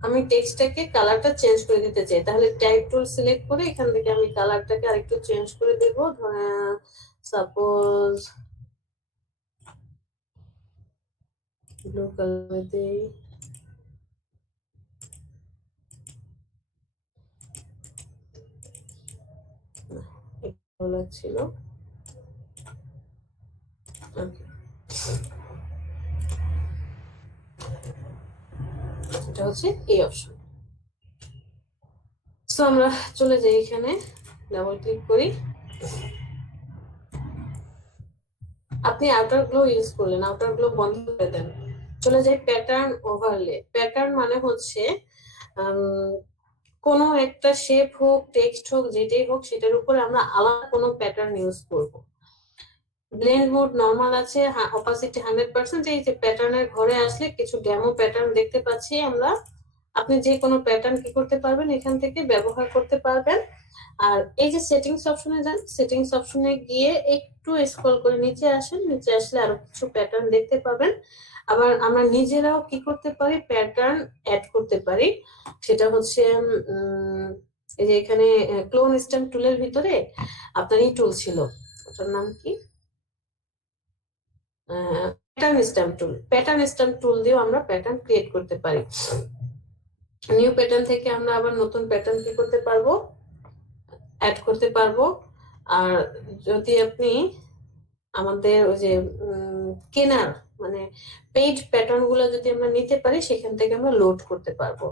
আমি টেক্সটটাকে কালারটা চেঞ্জ করে দিতে চাই, তাহলে টাইপ টুল সিলেক্ট করে এখান থেকে আমি কালারটাকে আরেকটু চেঞ্জ করে দেব। ধরেন সাপোজ ব্লু কালার দেই। ভালো লাগছিল। এটা হচ্ছে এই অপশন। সো আমরা চলে যাই, এখানে ডাবল ক্লিক করি। আপনি আউটার গ্লো ইউজ করলেন, আউটার গ্লো বন্ধ করে দেন, চলে যাই প্যাটার্ন ওভারলে। প্যাটার্ন মানে হচ্ছে কোনো একটা শেপ হোক, টেক্সট হোক, যেটাই হোক, সেটার উপরে আমরা আলাদা কোনো প্যাটার্ন ইউজ করব। ব্লেন্ড মোড নরমাল আছে, অপাসিটি 100%। এই যে প্যাটার্নের ঘরে আসলে কিছু ডেমো প্যাটার্ন দেখতে পাচ্ছি আমরা। আপনি যে কোনো প্যাটার্ন কি করতে পারবেন, এখান থেকে ব্যবহার করতে পারবেন। আর এই যে সেটিংস অপশনে যান, সেটিংস অপশনে গিয়ে একটু স্ক্রল করে নিচে আসেন, নিচে আসলে আরো কিছু প্যাটার্ন দেখতে পাবেন। আবার আমরা নিজেরাও কি করতে পারি, প্যাটার্ন অ্যাড করতে পারি। সেটা হচ্ছে এই যে এখানে ক্লোন স্ট্যাম্প টুলের ভিতরে আপনার এই টুল ছিল, ওটার নাম কি, প্যাটার্ন স্ট্যাম্প টুল। প্যাটার্ন স্ট্যাম্প টুল দিয়েও আমরা প্যাটার্ন ক্রিয়েট করতে পারি। নিউ প্যাটার্ন থেকে আমরা আবার নতুন প্যাটার্ন কি করতে পারবো, অ্যাড করতে পারবো। আর যদি আপনি আমাদের ওই যে কেনার মানে পেইড প্যাটার্ন গুলো যদি আমরা নিতে পারি, সেখান থেকে আমরা লোড করতে পারবো।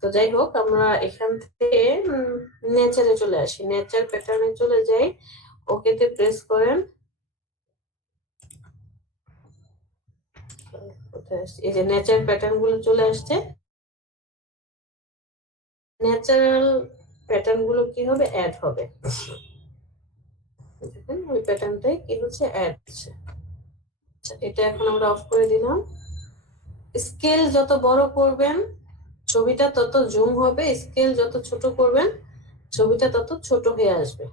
তো যাই হোক, আমরা এখান থেকে নেচারে চলে আসি, নেচার প্যাটার্নে চলে যাই, ওকেতে প্রেস করেন। এই যে নেচার প্যাটার্ন গুলো চলে আসছে। ন্যাচারাল প্যাটার্ন গুলো কি হবে, অ্যাড হবে। দেখেন ওই প্যাটার্নটাই কি হচ্ছে, অ্যাড হচ্ছে। এটা এখন আমরা অফ করে দিলাম। স্কেল যত বড় করবেন ছবিটা তত জুম হবে, স্কেল যত ছোট করবেন ছবিটা তত ছোট হয়ে আসবে।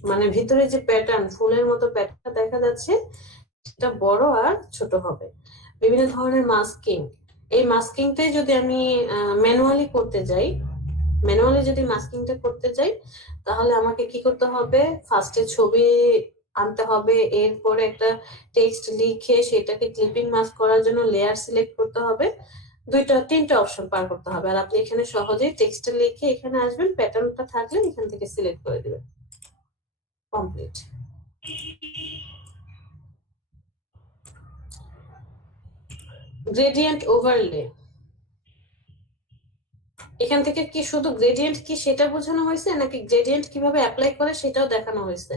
মানে ভিতরে যে প্যাটার্ন, ফুলের মতো প্যাটার্ন দেখা যাচ্ছে, সেটা বড় আর ছোট হবে। বিভিন্ন ধরনের মাস্কিং, এই মাস্কিংটাই যদি আমি ম্যানুয়ালি করতে যাই, তাহলে আমাকে কি করতে হবে, ফার্স্টে ছবি আনতে হবে, এরপরে একটা টেক্সট লিখে সেটাকে ক্লিপিং মাস্ক করার জন্য লেয়ার সিলেক্ট করতে হবে, তিনটা অপশন পার করতে হবে। আর আপনি এখানে সহজেই টেক্সট লিখে এখানে আসবেন, প্যাটার্নটা থাকলে এখান থেকে সিলেক্ট করে দিবেন, কমপ্লিট। গ্রেডিয়েন্ট ওভারলে, এখান থেকে কি শুধু গ্রেডিয়েন্ট কি সেটা বোঝানো হয়েছে, নাকি গ্রেডিয়েন্ট কিভাবে অ্যাপ্লাই করে সেটাও দেখানো হয়েছে?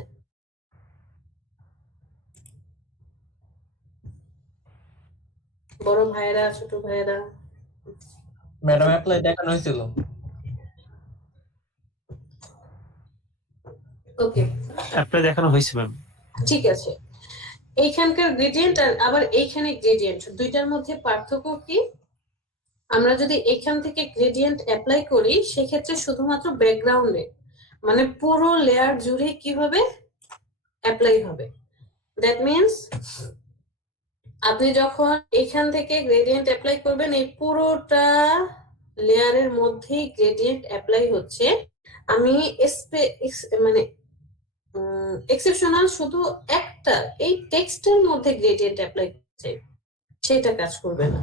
বড় ভাইয়েরা, ছোট ভাইয়েরা? ম্যাডাম অ্যাপ্লাই দেখানো হয়েছিল। ওকে, অ্যাপ্লাই দেখানো হয়েছে ম্যাম। ঠিক আছে। এইখানকার গ্রেডিয়েন্ট আর আবার এইখানে গ্রেডিয়েন্ট, দুইটার মধ্যে পার্থক্য কি? আমরা যদি এখান থেকে গ্রেডিয়েন্ট অ্যাপ্লাই করি সেক্ষেত্রে শুধুমাত্র ব্যাকগ্রাউন্ডে, মানে পুরো লেয়ার জুড়ে কিভাবে অ্যাপ্লাই হবে। দ্যাট মিনস আপনি যখন এখান থেকে গ্রেডিয়েন্ট অ্যাপ্লাই করবেন, এই পুরোটা লেয়ারের মধ্যেই গ্রেডিয়েন্ট অ্যাপ্লাই হচ্ছে। আমি মানে এক্সেপশনাল শুধু একটা এই টেক্সটের মধ্যে গ্রেডিয়েন্ট অ্যাপ্লাই করছে, সেটা কাজ করবে না,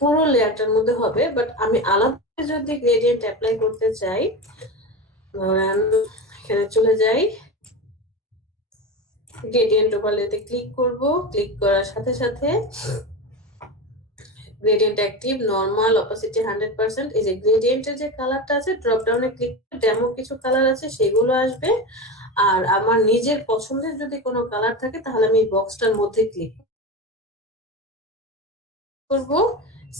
পুরো লেয়ারটার মধ্যে হবে। বাট আমি আলাদা যদি গ্রেডিয়েন্ট অ্যাপ্লাই করতে চাই, ধরেন এখানে চলে যাই, গ্রেডিয়েন্ট ওভারলেতে ক্লিক করব, ক্লিক করার সাথে সাথে গ্রেডিয়েন্ট অ্যাক্টিভ, নরমাল, অপাসিটি 100%, এই যে গ্রেডিয়েন্টের যে কালারটা আছে ড্রপ ডাউনে ক্লিক করে ডেমো কিছু কালার আছে সেগুলো আসবে। আর আমার নিজের পছন্দের যদি কোনো কালার থাকে তাহলে আমি এই বক্সটার মধ্যে ক্লিক করব।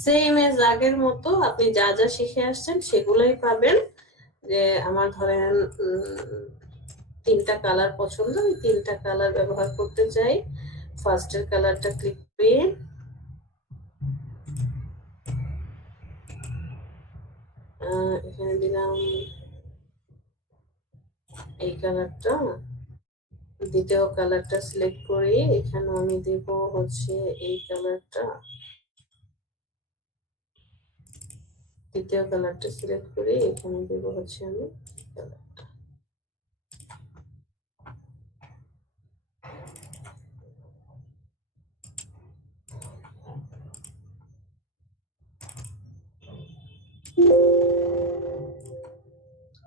সেম এজ আগের মতো আপনি যা যা শিখে আসছেন সেগুলোই পাবেন। যে আমার ধরেন তিনটা কালার পছন্দ, আমি তিনটা কালার ব্যবহার করতে চাই। ফার্স্টের কালারটা ক্লিক করে এখানে দিলাম এই কালারটা। দ্বিতীয় কালারটা সিলেক্ট করে এখানে আমি দেব হচ্ছে এই কালারটা। তৃতীয় কালারটা সিলেক্ট করে এখানে দেব হচ্ছে আমি কালারটা।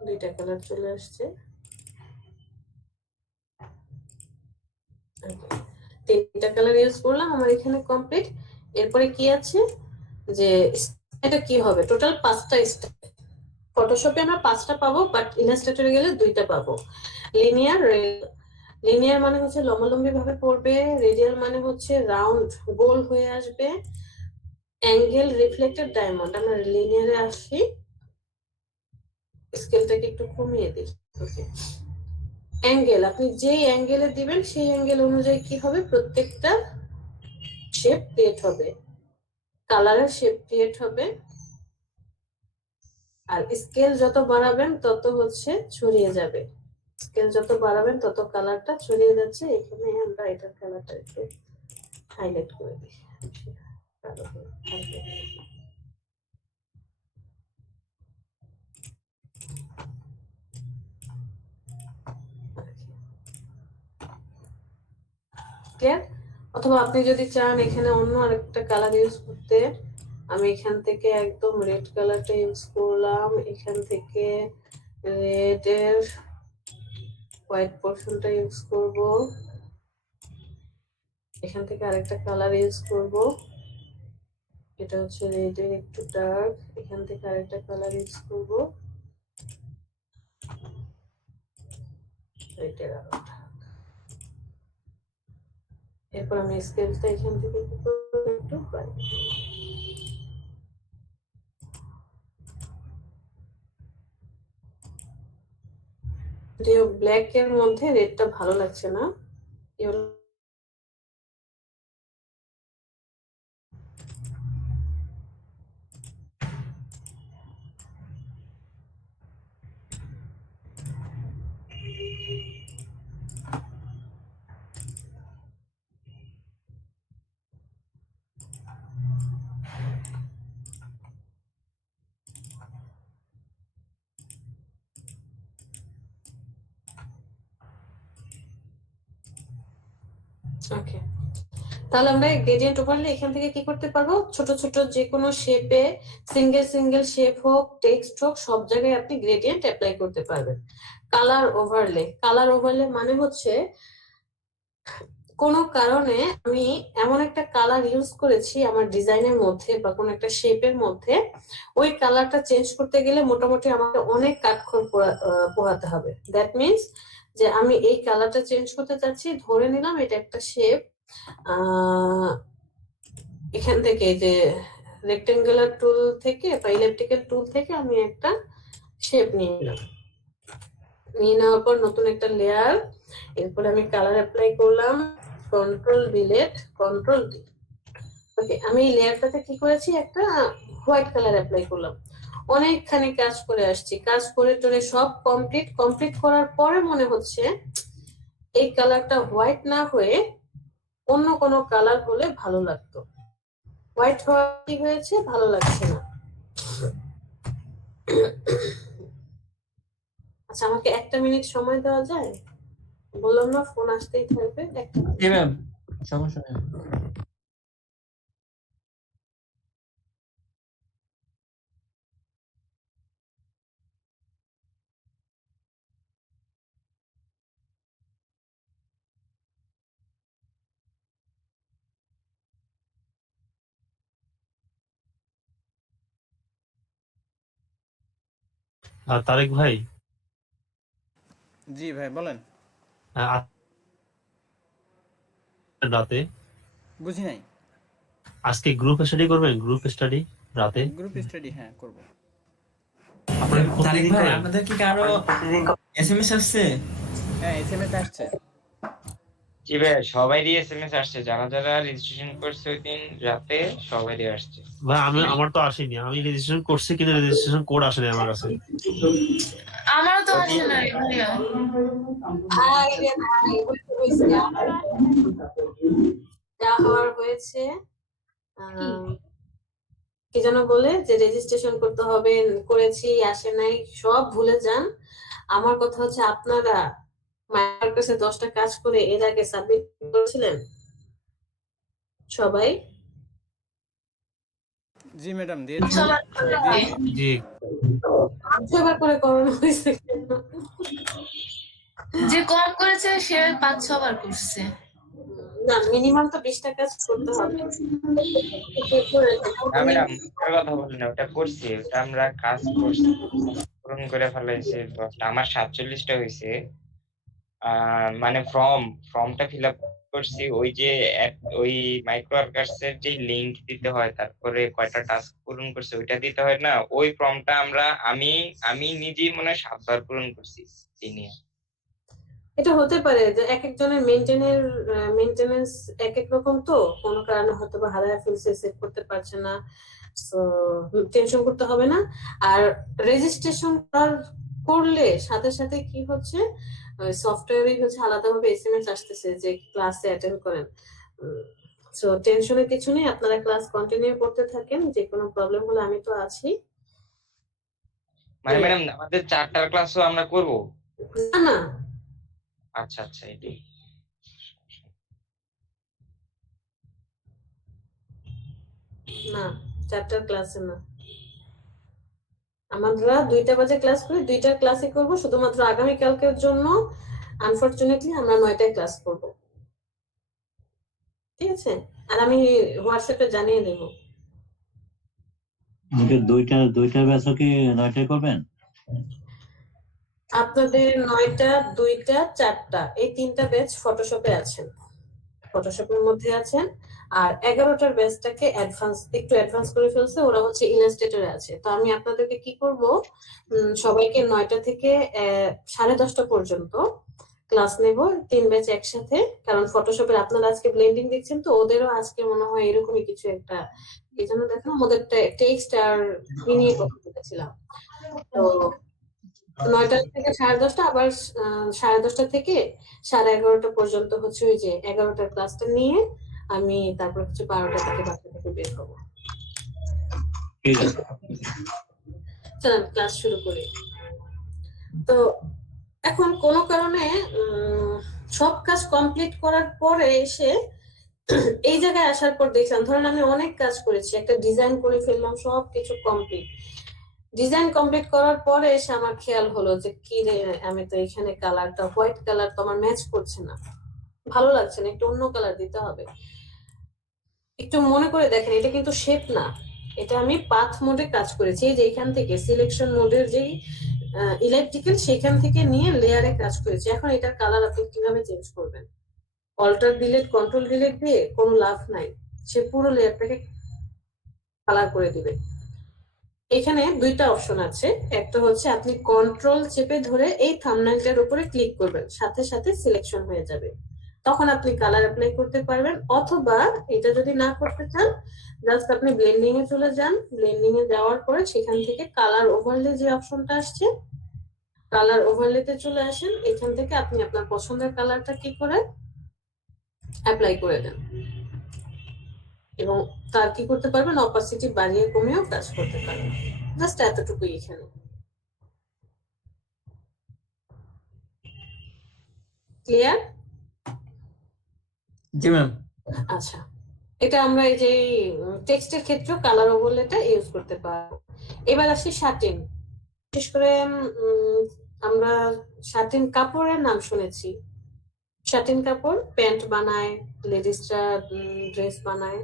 দুইটা কালার চলে আসছে, তিনটা কালার ইউজ করলাম, আমার এখানে কমপ্লিট। এরপরে কি আছে যে এটা কি হবে, টোটাল 5টা স্টাইল। ফটোশপে আমরা 5টা পাবো, বাট ইলাস্ট্রেটরে গেলে 2টা পাবো। লিনিয়ার, লিনিয়ার মানে হচ্ছে লম্বালম্বি ভাবে পড়বে, রেডিয়াল মানে হচ্ছে রাউন্ড গোল হয়ে আসবে, অ্যাঙ্গেল, রিফ্লেক্টেড, ডায়মন্ড। আমরা লিনিয়ারে আসি, স্কেলটাকে একটু কমিয়ে দিই। ওকে, অ্যাঙ্গেল, আপনি যেই অ্যাঙ্গেলে দিবেন সেই অ্যাঙ্গেল অনুযায়ী কি হবে, প্রত্যেকটা শেপ ক্রিয়েট হবে, কালারের শেপ ক্রিয়েট হবে। আর স্কেল যত বাড়াবেন তত হচ্ছে ছড়িয়ে যাবে, স্কেল যত বাড়াবেন তত কালারটা ছড়িয়ে যাচ্ছে। এখানে আমরা এটার কালারটা একটু হাইলাইট করে দিই, ক্লিয়ার? অথবা আপনি যদি চান এখানে অন্য আরেকটা কালার ইউজ করতে, আমি এখান থেকে একদম রেড কালারটা ইউজ করলাম, এখান থেকে রেড এর হোয়াইট পোর্শনটা ইউজ করব, এখান থেকে আরেকটা কালার ইউজ করব, এটা হচ্ছে রেড এর একটু ডার্ক, এখান থেকে আরেকটা কালার ইউজ করব, রেড এর আরো dark। এরপর আমি স্কেলটা এখান থেকে একটু বাড়িয়ে যদিও ব্ল্যাক এর মধ্যে রেডটা ভালো লাগছে না, ওকে, তাহলে আমরা গ্রেডিয়েন্ট ওভারলে এখান থেকে কি করতে পারবো, ছোট ছোট যে কোনো শেপে সিঙ্গেল সিঙ্গেল শেপ হোক টেক্সট হোক সব জায়গায় আপনি গ্রেডিয়েন্ট অ্যাপ্লাই করতে পারবেন। কালার ওভারলে মানে হচ্ছে কোনো কারণে আমি এমন একটা কালার ইউজ করেছি আমার ডিজাইনের মধ্যে বা কোনো একটা শেপের মধ্যে, ওই কালারটা চেঞ্জ করতে গেলে মোটামুটি আমাকে অনেক কাঠখড় পোহাতে হবে। দ্যাট মিনস যে আমি এই কালারটা চেঞ্জ করতে চাচ্ছি, ধরে নিলাম এটা একটা শেপ, এখান থেকে যে রেক্টেঙ্গুলার টুল থেকে বা ইলেকট্রিক্যাল টুল থেকে আমি একটা শেপ নিয়ে নিলাম, নিয়ে নেওয়ার পর নতুন একটা লেয়ার, এরপরে আমি কালার অ্যাপ্লাই করলাম, কন্ট্রোল ডিলিট কন্ট্রোল ডি। ওকে, আমি এই লেয়ারটাতে কি করেছি, একটা হোয়াইট কালার অ্যাপ্লাই করলাম, অনেকখানি কাজ করে আসছি, কাজ করে টোরে সব কমপ্লিট করার পরে মনে হচ্ছে এই কালারটা হোয়াইট না হয়ে অন্য কোনো কালার হলে ভালো লাগতো, হোয়াইট কি হয়েছে ভালো লাগছে না। আচ্ছা, আমাকে 1 মিনিট সময় দেওয়া যায়? বললাম না ফোন আসতেই থাকবে, 1 মিনিট। জি ম্যাম, সমস্যা নেই। তারেক ভাই, জি ভাই বলেন। আহ, রাতে বুঝি নাই। আজকে গ্রুপ স্টাডি করবেন? গ্রুপ স্টাডি রাতে গ্রুপ স্টাডি হ্যাঁ করব। আপনারা কি তারেক প্রতিদিন ভাই, করেন? আপনাদের কি কারো এসএমএস আসছে? হ্যাঁ এসএমএস আসছে। জি ভাই, সবাইরই এসএমএস আসছে, যারা যারা রেজিস্ট্রেশন করছে ওই দিন রাতে সবাইরই আসছে। ভাই আমার তো আসেনি, আমি রেজিস্ট্রেশন করছি কিন্তু রেজিস্ট্রেশন কোড আসেনি আমার কাছে। আমারও তো আসে না ভাইয়া। ভাই রে ভাই, হয়েছে যা হওয়ার হয়েছে। কি যেন বলে যে রেজিস্ট্রেশন করতে হবে, করেছি আসে নাই, সব ভুলে যান। আমার কথা হচ্ছে আপনারা মায়ের কাছে 10টা কাজ করে এর আগে সাবমিট করেছিলেন সবাই? জি ম্যাডাম দিয়েছি। সবার জি, সবার করে করানো হয়েছে কেন? যে কম করেছে সে 5-6 বার করছে। না, মিনিমাম তো 20টা কাজ করতে হবে। না ম্যাডাম, ওটার কথা বলি না, ওটা করছি, ওটা আমরা কাজ করছি, পূরণ করে ফেলাইছি 10টা, আমার 47টা হয়েছে। মানে ফর্মটা ফিল আপ করছি, ওই যে ওই মাইক্রো ওয়ার্কার্সের যে লিংক দিতে হয়, তারপরে কয়টা টাস্ক পূরণ করছে ওইটা দিতে হয় না, ওই ফর্মটা আমি নিজেই মনে হয় 7বার পূরণ করছি এই নিয়ে। এটা হতে পারে যে এক একজনের মেইনটেনেন্স এক এক রকম, তো কোনো কারণে হয়তো বা হারায় ফেলছে, সেভ করতে পারছে না, তো টেনশন করতে হবে না। আর রেজিস্ট্রেশন করলে সাথে সাথে কি হচ্ছে, সফটওয়্যারই হচ্ছে আলাদাভাবে এসএমএস আসতেছে যে ক্লাসে অ্যাটেন্ড করেন। সো টেনশনের কিছু নেই, আপনারা ক্লাস কন্টিনিউ করতে থাকেন, যে কোনো প্রবলেম হলে আমি তো আছি। মানে ম্যাডাম আমাদের 4টার ক্লাসও আমরা করব? না না, আচ্ছা আচ্ছা, এটাই। না 4টার ক্লাসে না, আমরা 2টা বাজে ক্লাস করি, 2টার ক্লাসে করব, শুধুমাত্র আগামীকালকের জন্য আনফরচুনেটলি আমরা 9টায় ক্লাস করব, ঠিক আছে? আর আমি হোয়াটসঅ্যাপে জানিয়ে দেবো। দুইটা ব্যাচও কি 9টায় করবেন? আপনাদের 9টা, 2টা, 4টা এই 3টা ব্যাচ ফটোশপে আছেন, ফটোশপের মধ্যে আছেন। আর 11টার ব্যাচটাকে একটু অ্যাডভান্স করে ফেলছে, ওরা হচ্ছে ইলাস্ট্রেটরে আছে। তো আমি আপনাদেরকে কি করব, সবাইকে 9টা থেকে 10:30টা পর্যন্ত ক্লাস নেব, 3 ব্যাচ একসাথে। কারণ ফটোশপের আপনারা আজকে ব্লেন্ডিং দেখছেন, তো ওদেরও আজকে মনে হয় এরকমই কিছু একটা, এই জন্য দেখলাম ওদের টেক্সট আর নিয়ে কথা বলেছিলাম। তো 9টা থেকে 10:30, আবার 10:30 থেকে 11:30 পর্যন্ত হচ্ছে ওই যে 11টার ক্লাসটা নিয়ে আমি তারপর হচ্ছে 12টা থেকে বাসা থেকে বের হবো। ঠিক আছে, চলেন ক্লাস শুরু করি। তো এখন কোনো কারণে সব কাজ কমপ্লিট করার পরে এসে এই জায়গায় আসার পর দেখলাম, ধরেন আমি অনেক কাজ করেছি, একটা ডিজাইন করে ফেললাম, সবকিছু কমপ্লিট, ডিজাইন কমপ্লিট করার পরে এসে আমার খেয়াল হলো যে কি রে, আমি তো এখানে কালারটা হোয়াইট কালার তো আমার ম্যাচ করছে না, ভালো লাগছে না, একটু অন্য কালার দিতে হবে। একটু মনে করে দেখেন, এটা কিন্তু শেপ না, এটা আমি পাথ মোডে কাজ করেছি। এই যে এখান থেকে সিলেকশন মোডের যেই ইলেকট্রিক্যাল, সেখান থেকে নিয়ে লেয়ারে কাজ করেছি। এখন এটার কালার আপনি কিভাবে চেঞ্জ করবেন? অল্টার ডিলিট, কন্ট্রোল ডিলিট দিয়ে কোনো লাভ নাই, সে পুরো লেয়ারটাকে কালার করে দিবে। এখানে দুইটা অপশন আছে, একটা হচ্ছে আপনি কন্ট্রোল চেপে ধরে এই থাম্বনেইলটার উপরে ক্লিক করবেন, সাথে সাথে সিলেকশন হয়ে যাবে, তখন আপনি কালার অ্যাপ্লাই করতে পারবেন। অথবা এটা যদি না করতে চান, জাস্ট আপনি ব্লেন্ডিং এ চলে যান, ব্লেন্ডিং এ যাওয়ার পরে সেখান থেকে কালার ওভারলে যে অপশনটা আসছে, কালার ওভারলেতে চলে আসেন, এখান থেকে আপনি আপনার পছন্দের কালারটা কি করে অ্যাপ্লাই করে দেন, এবং তার কি করতে পারবেন, অপাসিটি বাড়িয়ে কমিয়েও কাজ করতে পারবেন। জাস্ট এতটুকুই এখানে। ক্লিয়ার? জি ম্যাম। আচ্ছা, এটা আমরা এই যে টেক্সটের ক্ষেত্রে কালার ওভারলেটা ইউজ করতে পারবো। এবার আসি শার্টিন। বিশেষ করে আমরা শার্টিন কাপড়ের নাম শুনেছি। শার্টিন কাপড় প্যান্ট বানায়, লেডিসরা ড্রেস বানায়।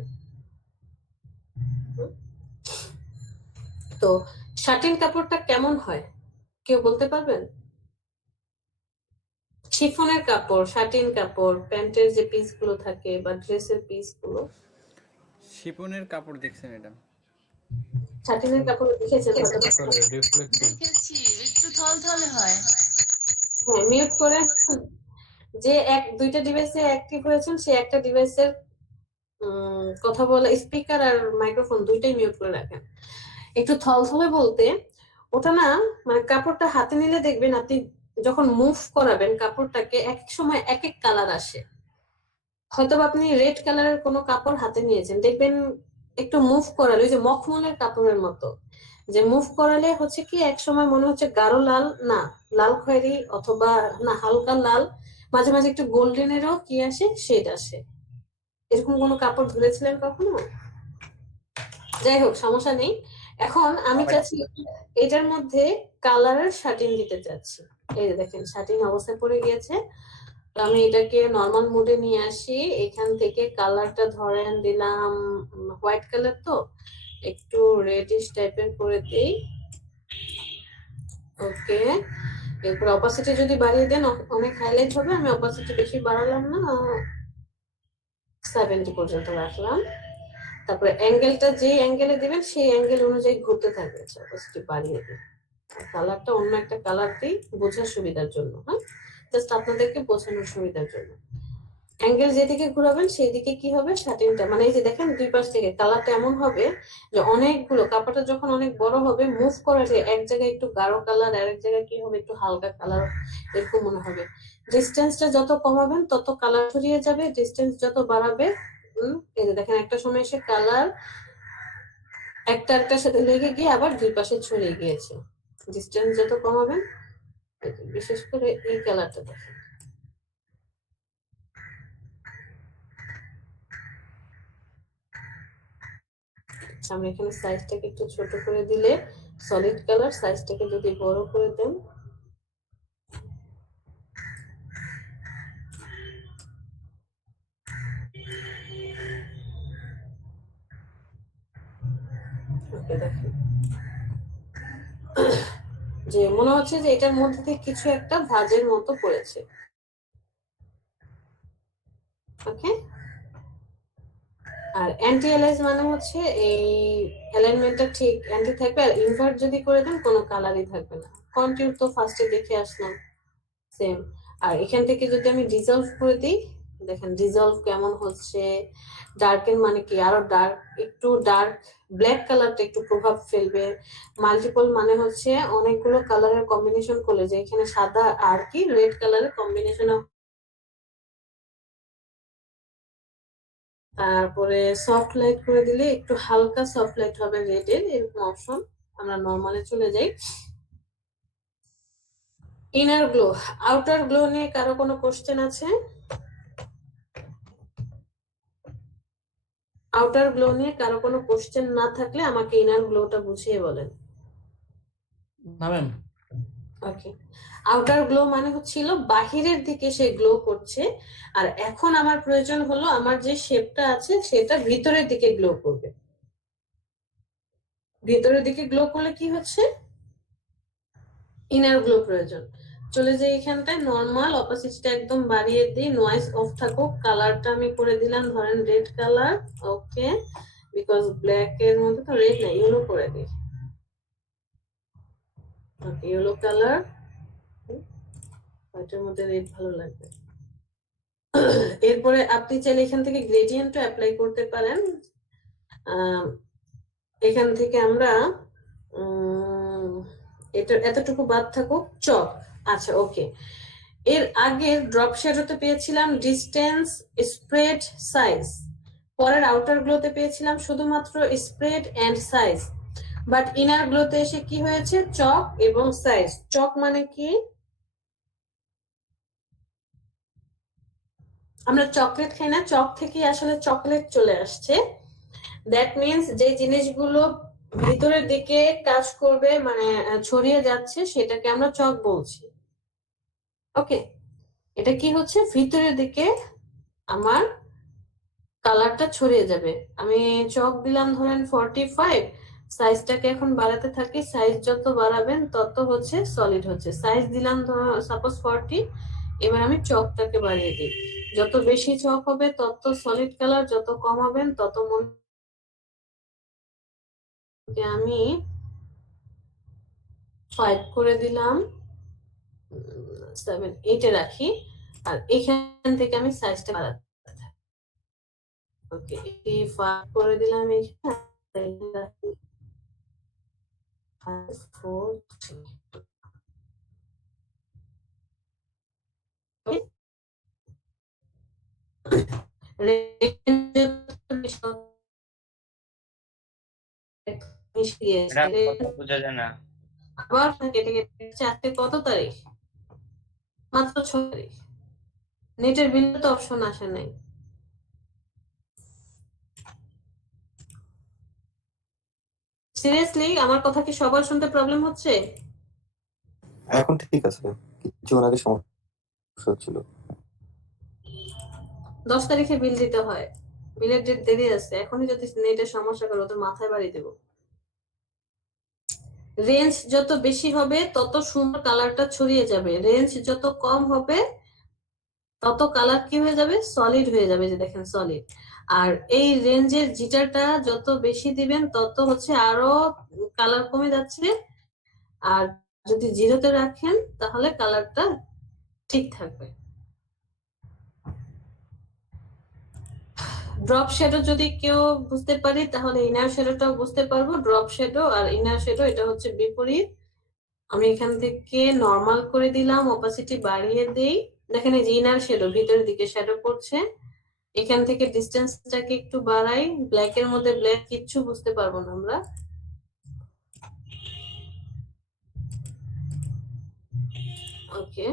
তো শার্টিন কাপড়টা কেমন হয় কেউ বলতে পারবেন? শিফনের কাপড়, শার্টিন কাপড়, প্যান্টের যে পিস গুলো থাকে বা ড্রেসের পিস গুলো। শিপনের কাপড় দেখছেন এটা? শার্টিনের কাপড় দেখেছেন? দেখেছি, একটু থলথলে হয়। হ্যাঁ, মিউট করে যে দুইটা ডিভাইসে অ্যাক্টিভ হয়েছেন, সে একটা ডিভাইসের কথা বলে স্পিকার আর মাইক্রোফোন দুইটাই মিউট করে রাখেন। একটু থলথলে বলতে ওটা না, মানে কাপড়টা হাতে নিলে দেখবেন আপনি যখন মুভ করাবেন কাপড়টাকে, এক এক সময় এক এক কালার আসে। হয়তো আপনি রেড কালারের কোনো কাপড় হাতে নিয়েছেন, দেখবেন একটু মুভ করালে ওই যে মখমলের কাপড়ের মতো, যে মুভ করালে হচ্ছে কি এক সময় মনে হচ্ছে গাঢ় লাল, না লাল খয়েরি, অথবা না হালকা লাল, মাঝে মাঝে একটু গোল্ডেনেরও কি আসে, শেড আসে। এরকম কোনো কাপড় ধরেছিলেন কখনো? যাই হোক, সমস্যা নেই। এখন আমি চাচ্ছি এটার মধ্যে কালারের শার্টিন দিতে চাচ্ছি। এই যে দেখেন শার্টিন অবস্থায় পড়ে গিয়েছে, তো আমি এটাকে নর্মাল মোডে নিয়ে আসি। এখান থেকে কালারটা ধরেন দিলাম হোয়াইট কালার, তো একটু রেডিশ টাইপের করে দিই। ওকে, এরপর অপাসিটি যদি বাড়িয়ে দেন অনেক হাইলাইট হবে। আমি অপাসিটি বেশি বাড়ালাম না, 70 পর্যন্ত রাখলাম। তারপরে অ্যাঙ্গেলটা যে অ্যাঙ্গেলে দিবেন সেই অ্যাঙ্গেল অনুযায়ী ঘুরতে থাকবে, অপাসিটি বাড়িয়ে দিন। কালারটা অন্য একটা কালার দিই বোঝার সুবিধার জন্য, হ্যাঁ, জাস্ট আপনাদেরকে বোঝানোর সুবিধার জন্য। অ্যাঙ্গেল যেদিকে ঘুরাবেন সেই দিকে কি হবে, শার্টিংটা মানে এই যে দেখেন দুই পাশ থেকে কালারটা এমন হবে যে অনেকগুলো কাপড়টা যখন অনেক বড় হবে, মুভ করা যায়, এক জায়গায় একটু গাঢ় কালার, আর এক জায়গায় কি হবে একটু হালকা কালার, এরকম মনে হবে। ডিস্টেন্সটা যত কমাবেন তত কালার ছড়িয়ে যাবে, ডিস্টেন্স যত বাড়াবে এই যে দেখেন একটা সময় এসে কালার একটা একটার সাথে লেগে গিয়ে আবার দুই পাশে ছড়িয়ে গিয়েছে। ডিস্টেন্স যত কমাবেন, বিশেষ করে এই কালারটা দেখেন, আমি এখানে সাইজটাকে একটু ছোট করে দিলে, সলিড কালার সাইজটাকে যদি বড় করে দেন, দেখেন যে মনে হচ্ছে যে এটার মধ্যে থেকে কিছু একটা ভাঁজের মতো পড়েছে। ওকে, আর অ্যান্টি অ্যালাইজ মানে হচ্ছে এই অ্যালাইনমেন্টটা ঠিক অ্যান্টি থাকবে, আর ইনভার্ট যদি করে দেন কোনো কালারই থাকবে না। কন্টিনিউ তো ফার্স্টে দেখে আসলাম সেম। আর এখান থেকে যদি আমি ডিজলভ করে দিই, দেখেন ডিজলভ কেমন হচ্ছে। ডার্কেন মানে কি আরো ডার্ক, একটু ডার্ক ব্ল্যাক কালারটা একটু প্রভাব ফেলবে। মাল্টিপল মানে হচ্ছে অনেকগুলো কালারের কম্বিনেশন করলে, যে এখানে সাদা আর কি রেড কালারের কম্বিনেশন। তারপরে সফট লাইট করে দিলে একটু হালকা সফট লাইট হবে রেড এর, এরকম অপশন। আমরা নরমালে চলে যাই। ইনার গ্লো, আউটার গ্লো নিয়ে কারো কোনো কোশ্চেন আছে? আউটার গ্লো নিয়ে কারো কোনো কোশ্চেন না থাকলে আমাকে ইনার গ্লোটা বুঝিয়ে বলেন। না ম্যাম। ওকে, আউটার গ্লো মানে হচ্ছিল বাহিরের দিকে সে গ্লো করছে, আর এখন আমার প্রয়োজন হলো আমার যে শেপটা আছে সেটা ভিতরের দিকে গ্লো করবে। ভিতরের দিকে গ্লো করলে কি হচ্ছে? ইনার গ্লো প্রয়োজন। চলে যাই এখানটায়, নর্মাল অপাসিটিটা একদম বাড়িয়ে দিই, নয়েজ অফ থাকুক, কালারটা আমি করে দিলাম ধরেন red colour. Okay, because black এর মধ্যে তো রেড না, ইয়েলো করে দিই। ওকে, ইয়েলো কালার, হোয়াইটের মধ্যে রেড ভালো লাগবে। এরপরে আপনি চাইলে এখান থেকে গ্রেডিয়েন্টও অ্যাপ্লাই করতে পারেন। এখান থেকে আমরা এটা এতটুকু বাদ থাকুক, চক। আচ্ছা ওকে, এর আগে ড্রপ শ্যাডোতে পেয়েছিলাম ডিস্টেন্স, স্প্রেড, সাইজ। পরের আউটার গ্লোতে পেয়েছিলাম শুধুমাত্র spread and size. But inner গ্লোতে এসে কি হয়েছে? চক এবং সাইজ। চক মানে কি? আমরা চকলেট খাই না, চক থেকে আসলে চকলেট চলে আসছে। দ্যাট মিনস যে জিনিসগুলো ভিতরের দিকে কাজ করবে, মানে ছড়িয়ে যাচ্ছে, সেটাকে আমরা চক বলছি। ওকে, এটা কি হচ্ছে? ভিতরের দিকে আমার কালারটা ছড়িয়ে যাবে। আমি চক দিলাম ধরেন 45, সাইজটাকে এখন বাড়াতে থাকি, সাইজ যত বাড়াবেন তত হচ্ছে সলিড হচ্ছে। সাইজ দিলাম সাপোজ 40, এবার আমি চকটাকে বাড়িয়ে দিই। যত বেশি চক হবে তত সলিড কালার, যত কম হবেন তত মনে আমি 5 করে দিলাম, 7, 8 রাখি, আর এখান থেকে আমি সাইজটা বাড়াতে থাকি। ওকে, 5 করে দিলাম, এখানে রাখি 5, 4, 3। এটা কথা বোঝা যায় না। আবার কেটে কেটে আজকে কত তারিখ? মাত্র 6 তারিখ। নেটের বিল তো অপশন আসে নাই। সিরিয়াসলি আমার কথা কি সবার শুনতে প্রবলেম হচ্ছে? এখন ঠিক আছে, কিছুক্ষণ আগে সমস্যা হচ্ছিল। 10 তারিখে বিল দিতে হয়, বিলের ডেট দেরি আছে, এখনই যদি নেটের সমস্যা করে ওদের মাথায় বাড়ি দেব। রেঞ্জ যত বেশি হবে তত সুন্দর কালারটা ছড়িয়ে যাবে, রেঞ্জ যত কম হবে তত কালার কি হয়ে যাবে? সলিড হয়ে যাবে, যে দেখেন সলিড। আর এই রেঞ্জের জিটারটা যত বেশি দিবেন তত হচ্ছে আরো কালার কমে যাচ্ছে, আর যদি জিরোতে রাখেন তাহলে কালারটা ঠিক থাকবে। ড্রপ শ্যাডো যদি কেউ বুঝতে পারি তাহলে ইনার শ্যাডোটাও বুঝতে পারবো। ড্রপ শ্যাডো আর ইনার শ্যাডো এটা হচ্ছে বিপরীত। আমি এখান থেকে নরমাল করে দিলাম, অপাসিটি বাড়িয়ে দেই, দেখেন এই যে ইনার শ্যাডো ভিতরের দিকে শ্যাডো পড়ছে। এখান থেকে ডিস্টেন্সটাকে একটু বাড়াই, ব্ল্যাক এর মধ্যে ব্ল্যাক কিচ্ছু বুঝতে পারবো না আমরা। ওকে,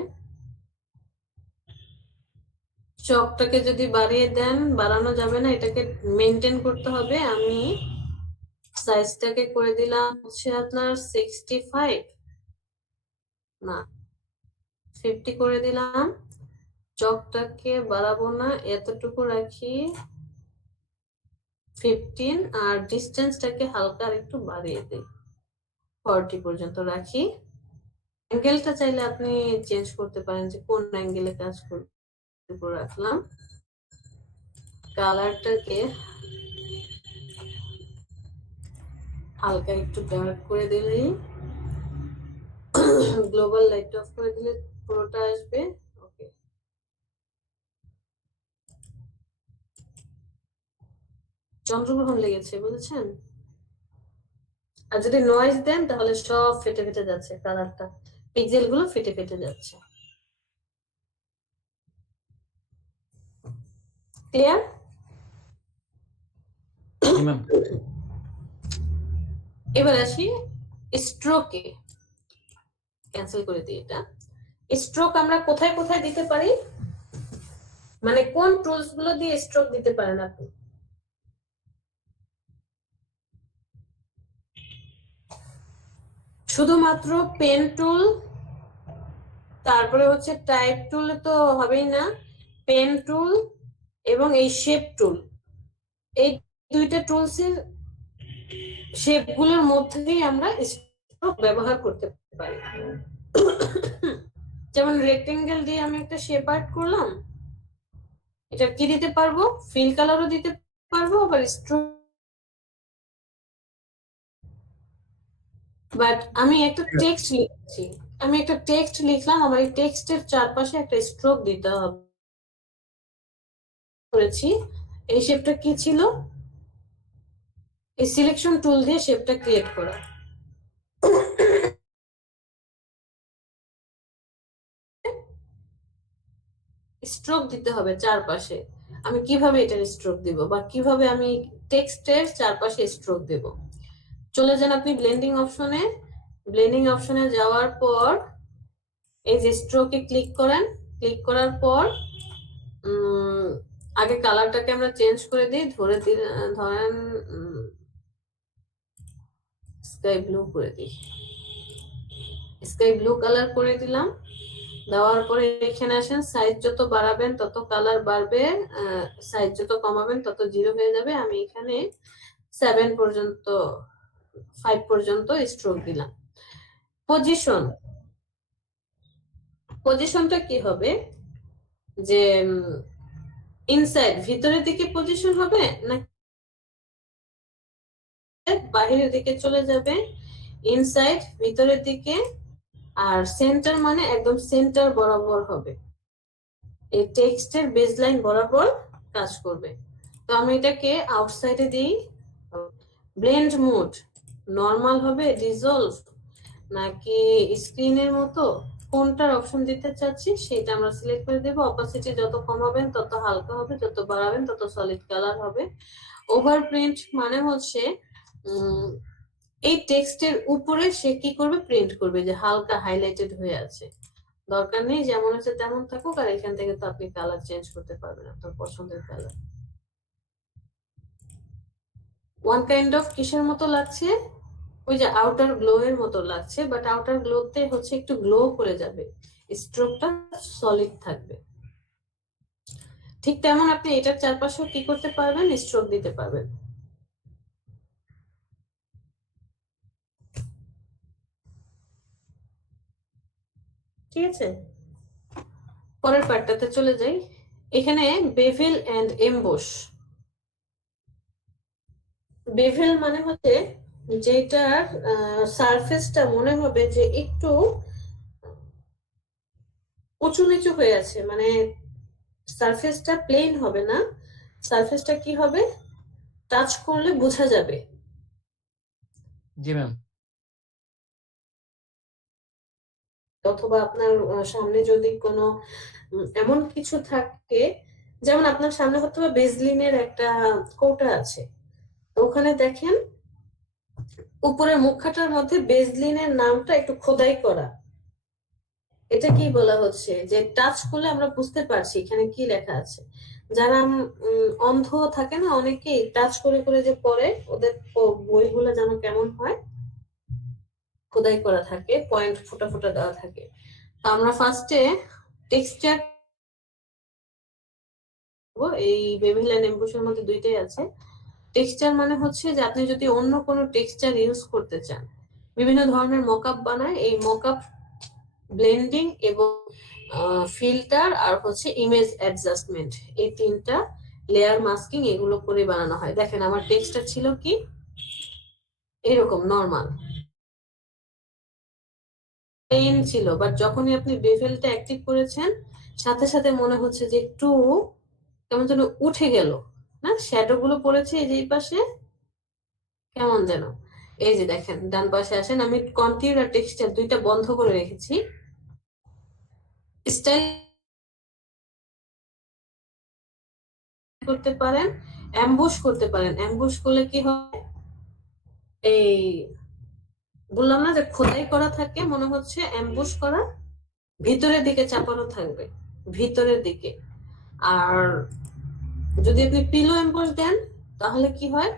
চকটাকে যদি বাড়িয়ে দেন, বাড়ানো যাবে না, এটাকে মেনটেন করতে হবে। আমি সাইজটাকে করে দিলাম হচ্ছে আপনার 65, না 50 করে দিলাম। চকটাকে বাড়াবো না, এতটুকু রাখি 15, আর ডিস্টেন্সটাকে হালকা আর একটু বাড়িয়ে দিই, 40 পর্যন্ত রাখি। অ্যাঙ্গেলটা চাইলে আপনি চেঞ্জ করতে পারেন যে কোন অ্যাঙ্গেলে কাজ করবে, রাখলাম। কালারটাকে হালকা একটু ডার্ক করে দিলেই, গ্লোবাল লাইট অফ করে দিলে পুরোটা আসবে। ওকে, চন্দ্রগ্রহণ লেগেছে বুঝেছেন। আর যদি নয়েজ দেন তাহলে সব ফেটে ফেটে যাচ্ছে, কালারটা পিক্সেল গুলো ফেটে ফেটে যাচ্ছে। ক্লিয়ার? এবার আসি স্ট্রোকে, ক্যান্সেল করে দিই এটা। স্ট্রোক আমরা কোথায় কোথায় দিতে পারি, মানে কোন টুলস গুলো দিয়ে স্ট্রোক দিতে পারেন আপনি? শুধুমাত্র পেন টুল, তারপরে হচ্ছে টাইপ টুল তো হবেই না, পেন টুল এবং এই শেপ টুল, এই দুইটা টুলস এর শেপ গুলোর মধ্যেই আমরা স্ট্রোক ব্যবহার করতে পারি। যেমন রেক্টেঙ্গেল দিয়ে আমি একটা শেপ আর্ট করলাম, এটা কি দিতে পারবো, ফিল কালারও দিতে পারবো, আবার স্ট্রোক। বাট আমি একটা টেক্সট লিখছি, আমি একটা টেক্সট লিখলাম, আমার এই টেক্সটের চারপাশে একটা স্ট্রোক দিতে হবে। করেছি, এই শেপটা কি ছিল, এই সিলেকশন টুল দিয়ে শেপটা ক্রিয়েট করা। স্ট্রোক দিতে হবে চারপাশে। আমি কিভাবে এটার স্ট্রোক দিব, বা কিভাবে আমি টেক্সটের চারপাশে স্ট্রোক দেব? চলে যান আপনি ব্লেন্ডিং অপশনে, ব্লেন্ডিং অপশনে যাওয়ার পর এই যে স্ট্রোকে ক্লিক করেন, ক্লিক করার পর আগে কালারটাকে আমরা চেঞ্জ করে দিই, ধরেন স্কাই ব্লু করে দিই, স্কাই ব্লু কালার করে দিলাম। দেওয়ার পরে এখানে আসেন, সাইজ যত বাড়াবেন তত কালার বাড়বে, সাইজ যত কমাবেন তত 0 হয়ে যাবে। আমি এখানে 7 পর্যন্ত 5 পর্যন্ত স্ট্রোক দিলাম। পজিশন, পজিশনটা কি হবে, যে ইনসাইড ভিতরের দিকে পজিশন হবে না বাইরের দিকে চলে যাবে? ইনসাইড ভিতরের দিকে, আর সেন্টার মানে একদম সেন্টার বরাবর হবে, এই টেক্সটের বেসলাইন বরাবর কাজ করবে। তো আমি এটাকে আউটসাইডে দিই। ব্লেন্ড মোড নরমাল হবে, ডিসলভ নাকি স্ক্রিনের মতো, কোনটার অপশন দিতে চাচ্ছি সেটা আমরা সিলেক্ট করে দেব। অপাসিটি যত কমাবেন তত হালকা হবে, যত বাড়াবেন তত সলিড কালার হবে। ওভারপ্রিন্ট মানে হচ্ছে এই টেক্সটের উপরে সে কি করবে, প্রিন্ট করবে যে হালকা হাইলাইটেড হয়ে আছে। দরকার নেই যেমন আছে তেমন থাকুক, আর এখান থেকে তো আপনি কালার চেঞ্জ করতে পারবেন আপনার পছন্দের কালার। ওয়ান কাইন্ড অফ কিসের মতো লাগছে, ওই যে আউটার গ্লো এর মতো লাগছে, বাট আউটার গ্লোতে হচ্ছে একটু গ্লো করে যাবে, স্ট্রোকটা সলিড থাকবে। ঠিক তেমন আপনি এটার চারপাশেও কি করতে পারবেন, স্ট্রোক দিতে পারবেন। ঠিক আছে, পরের পার্টটাতে চলে যাই। এখানে বেভেল এন্ড এমবোস। বেভেল মানে হচ্ছে যেটার সারফেসটা মনে হবে যে একটু উঁচু নিচু হয়ে আছে, মানে সারফেসটা প্লেন হবে না, সারফেসটা কি হবে, টাচ করলে বোঝা যাবে। জি ম্যাম। অথবা আপনার সামনে যদি কোনো এমন কিছু থাকে, যেমন আপনার সামনে হয়তো বেজলিনের একটা কৌটা আছে, তো ওখানে দেখেন উপরের মুখখাটার মধ্যে বেজলিনের নামটা একটু খোদাই করা। এটা কি বলা হচ্ছে, যে টাচ করলে আমরা বুঝতে পারছি এখানে কি লেখা আছে। যারা অন্ধ থাকে না, অনেকেই টাচ করে করে যে পড়ে, ওদের বইগুলো যেন কেমন হয়, খোদাই করা থাকে, পয়েন্ট ফোটা ফোটা দেওয়া থাকে। তো আমরা ফার্স্টে টেক্সচার, এই বেভিল এন্ড এমবোসের মধ্যে দুইটাই আছে। টেক্সচার মানে হচ্ছে যে আপনি যদি অন্য কোনো টেক্সচার ইউজ করতে চান, বিভিন্ন ধরনের মকআপ বানায়, এই মকআপ ব্লেন্ডিং এবং ফিল্টার আর হচ্ছে ইমেজ অ্যাডজাস্টমেন্ট, এই তিনটা লেয়ার মাস্কিং এগুলো করে বানানো হয়। দেখেন আমার টেক্সটটা ছিল কি এরকম নরমাল প্লেন ছিল, বাট যখনই আপনি বেভেলটা অ্যাক্টিভ করেছেন সাথে সাথে মনে হচ্ছে যে একটু কেমন যেন উঠে গেল না, শ্যাডো গুলো পড়েছে এই যে এই পাশে কেমন যেন। এই যে দেখেন ডান পাশে আসেন, আমি কন্ট্যুর আর টেক্সচার দুইটা বন্ধ করে রেখেছি। স্টাইল করতে পারেন, অ্যাম্বুশ করতে পারেন। অ্যাম্বুশ করলে কি হয়, এই বললাম না যে খোদাই করা থাকে, মনে হচ্ছে অ্যাম্বুশ করা, ভিতরের দিকে চাপানো থাকবে, ভিতরের দিকে। আর যদি আপনি পিলো এমবোস দেন তাহলে কি হয়,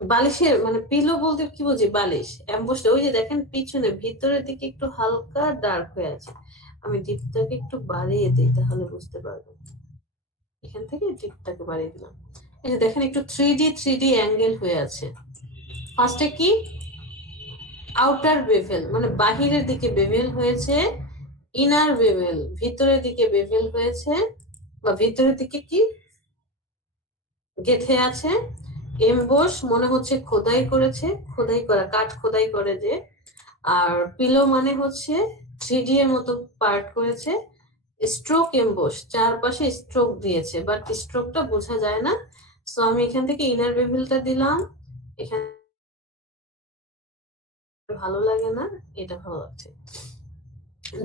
বালিশের মানে পিলো বলতে কি বুঝি, বালিশ এমবোসটা ওই যে দেখেন পিছনে ভিতরের দিকে একটু হালকা ডার্ক হয়ে আছে। আমি ডিপটাকে একটু বাড়িয়ে দিই তাহলে বুঝতে পারবেন। এখান থেকে ডিপটাকে বাড়িয়ে দিলাম, এই যে দেখেন একটু 3D অ্যাঙ্গেল হয়ে আছে। ফার্স্টে কি আউটার বেভেল মানে বাহিরের দিকে বেভেল হয়েছে, ইনার বেভেল ভিতরের দিকে বেভেল হয়েছে, বা ভিতরের দিকে কি গেঁথে আছে। এমবোস মনে হচ্ছে খোদাই করেছে, খোদাই করা কাঠ খোদাই করে যে। আর পিলো মানে হচ্ছে 3D এর মতো পার্ট করেছে। স্ট্রোক এমবোস চারপাশে স্ট্রোক দিয়েছে, বাট স্ট্রোকটা বোঝা যায় না। সো আমি এখান থেকে ইনার বেভেলটা দিলাম, এখানে ভালো লাগে না, এটা ভালো লাগছে।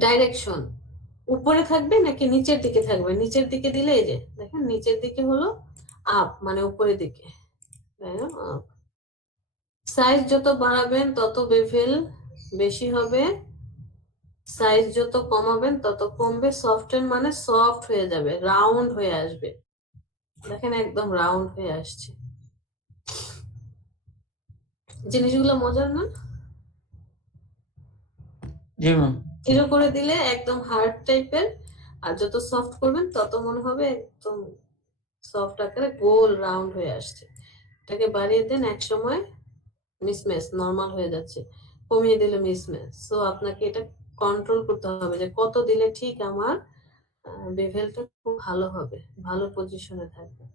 ডাইরেকশন উপরে থাকবে নাকি নিচের দিকে থাকবে, নিচের দিকে দিলে এই যে দেখেন নিচের দিকে হলো আপ মানে উপরের দিকে, সাইজ যত বাড়াবেন তত বেভেল বেশি হবে, সাইজ যত কমাবেন তত কমবে। সফটেন মানে সফট হয়ে যাবে, রাউন্ড হয়ে আসবে, দেখেন একদম রাউন্ড হয়ে আসছে। জিনিসগুলো মজার না? জি ম্যাম। জিরো করে দিলে একদম হার্ড টাইপের, আর যত সফট করবেন তত মনে হবে একদম সফট আকারে গোল রাউন্ড হয়ে আসছে। এটাকে বাড়িয়ে দেন, এক সময় মিসম্যাচ নরমাল হয়ে যাচ্ছে, কমিয়ে দিলে মিসম্যাচ। সো আপনাকে এটা কন্ট্রোল করতে হবে যে কত দিলে ঠিক আমার বেভেলটা খুব ভালো হবে, ভালো পজিশনে থাকবে।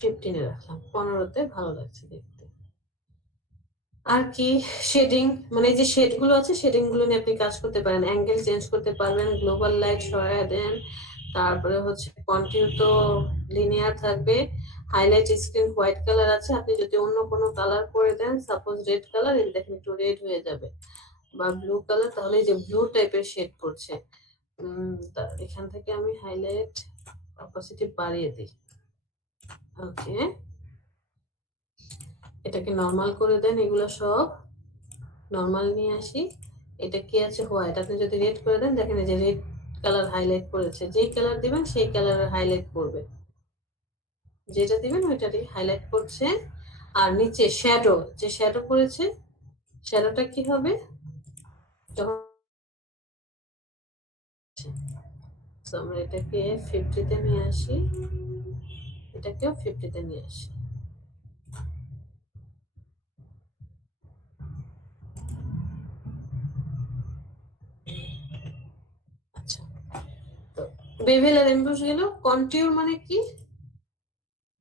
ফিফটিনে রাখলাম, 15তে ভালো লাগছে দেখতে। আর কি শেডিং মানে এই যে শেড গুলো আছে, শেডিং গুলো নিয়ে আপনি কাজ করতে পারেন, অ্যাঙ্গেল চেঞ্জ করতে পারবেন, গ্লোবাল লাইট সরায় দেন, তারপরে হচ্ছে কন্টিনিউ তো লিনিয়ার থাকবে। হাইলাইট স্ক্রিন হোয়াইট কালার আছে, আপনি যদি অন্য কোনো কালার করে দেন, সাপোজ রেড কালার, এই দেখেন একটু রেড হয়ে যাবে, বা ব্লু কালার, তাহলে এই যে ব্লু টাইপের শেড পড়ছে। এখান থেকে আমি হাইলাইট অপাসিটি বাড়িয়ে দিই, ওকে। এটাকে নর্মাল করে দেন, এগুলো সব নর্মাল নিয়ে আসি। এটা কি আছে হোয়াইট, আপনি যদি রেড করে দেন দেখেন এই যে রেড কালার হাইলাইট করেছে, যেই কালার দিবেন সেই কালারের হাইলাইট করবে, যেটা দিবেন ওইটারই হাইলাইট করছে। আর নিচে শ্যাডো, যে শ্যাডো করেছে শ্যাডোটা কি হবে যখন আমরা এটাকে 50-তে নিয়ে আসি, এটাকেও 50-তে নিয়ে আসি। আচ্ছা, তো বেভেল আর এমবোস গেল। কন্টিউর মানে কি,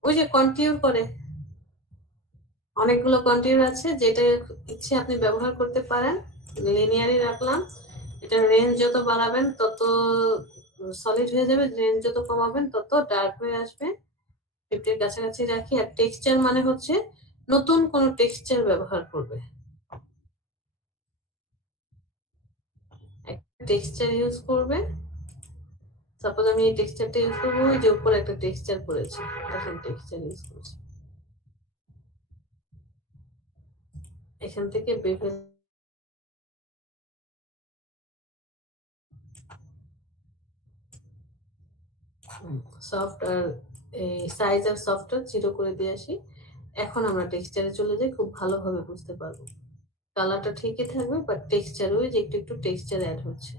ওই যে কন্টিউর করে অনেকগুলো কন্টিউর আছে, যেটা ইচ্ছে আপনি ব্যবহার করতে পারেন। লিনিয়ারই রাখলাম, এটা রেঞ্জ যত বাড়াবেন তত সলিড হয়ে যাবে, রেঞ্জ যত কমাবেন তত ডার্ক হয়ে আসবে। 50-এর কাছাকাছি রাখি। আর টেক্সচার মানে হচ্ছে নতুন কোনো টেক্সচার ব্যবহার করবে, একটা টেক্সচার ইউজ করবে। সাপোজ আমি এই টেক্সচারটা ইউজ করবো, ওই যে উপরে একটা টেক্সচার করেছি, দেখেন টেক্সচার ইউজ করছি, এখান থেকে বেভেল সফট আর সাইজ আর সফটটা জিরো করে দিয়ে আসি। এখন আমরা টেক্সচারে চলে যাই, খুব ভালোভাবে বুঝতে পারবো। কালারটা ঠিকই থাকবে বাট টেক্সচার ওই যে একটু একটু টেক্সচার অ্যাড হচ্ছে।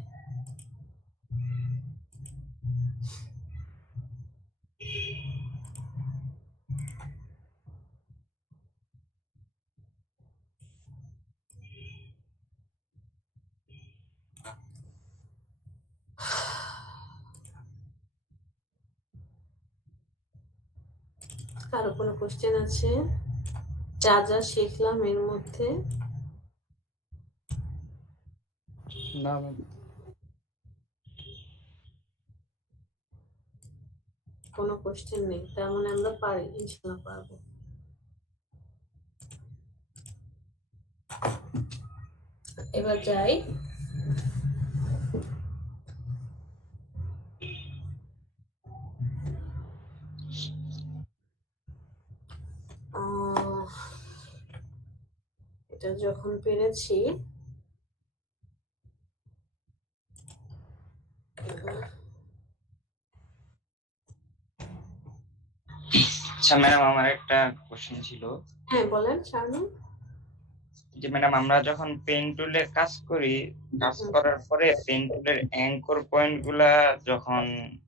কারো কোনো কোশ্চেন আছে? যা যা শিখলাম এর মধ্যে না ম্যাম। কোনো কোশ্চেন নেই, তার মানে আমরা পারি, ইনশাল্লাহ পারবো। এবার যাই, এটা যখন পেরেছি আচ্ছা ম্যাডাম, আমার একটা কোশ্চেন ছিল হ্যাঁ বলেন শারমিন। যে ম্যাডাম, আমরা যখন পেন টুলে কাজ করি, কাজ করার পরে পেন টুলের অ্যাঙ্কর পয়েন্ট গুলা যখন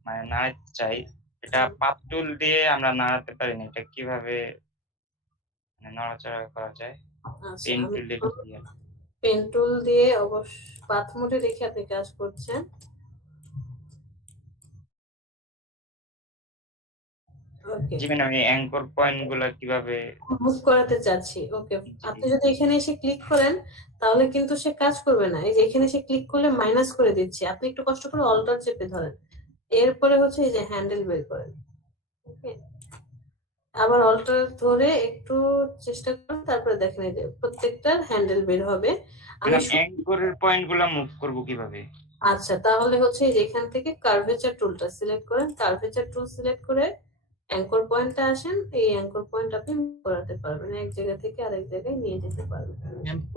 মানে নাড়াতে চাই, এটা পাত টুল দিয়ে আমরা নাড়াতে পারি না, এটা কিভাবে মানে নড়াচড়া করা যায় আচ্ছা, পেন আমি টুলে দিয়ে? পেন টুল দিয়ে অবশ্য পাথ মোডে রেখে আপনি কাজ করছেন। ওকে, জি ম্যাডাম, এই অ্যাঙ্কর পয়েন্ট গুলা কিভাবে? মুভ করাতে চাচ্ছি। ওকে, আপনি যদি এখানে এসে ক্লিক করেন তাহলে কিন্তু সে কাজ করবে না। এই যে এখানে এসে ক্লিক করলে মাইনাস করে দিচ্ছি, আপনি একটু কষ্ট করে অল্টার চেপে ধরেন, এরপরে হচ্ছে এই যে হ্যান্ডেল বের করেন। ওকে, আবার অল্টার ধরে একটু চেষ্টা করেন, তারপরে দেখেন এই যে প্রত্যেকটার হ্যান্ডেল বের হবে। আমি ম্যাডাম অ্যাঙ্করের পয়েন্ট গুলা মুভ করবো কিভাবে? আচ্ছা, তাহলে হচ্ছে এই যে এখান থেকে কার্ভেচার টুলটা সিলেক্ট করেন, কার্ভেচার টুল সিলেক্ট করে অ্যাঙ্কর পয়েন্টে আসেন। এই অ্যাঙ্কর পয়েন্ট আপনি মুভ করাতে পারবেন, এক জায়গা থেকে আরেক জায়গায় নিয়ে যেতে পারবেন।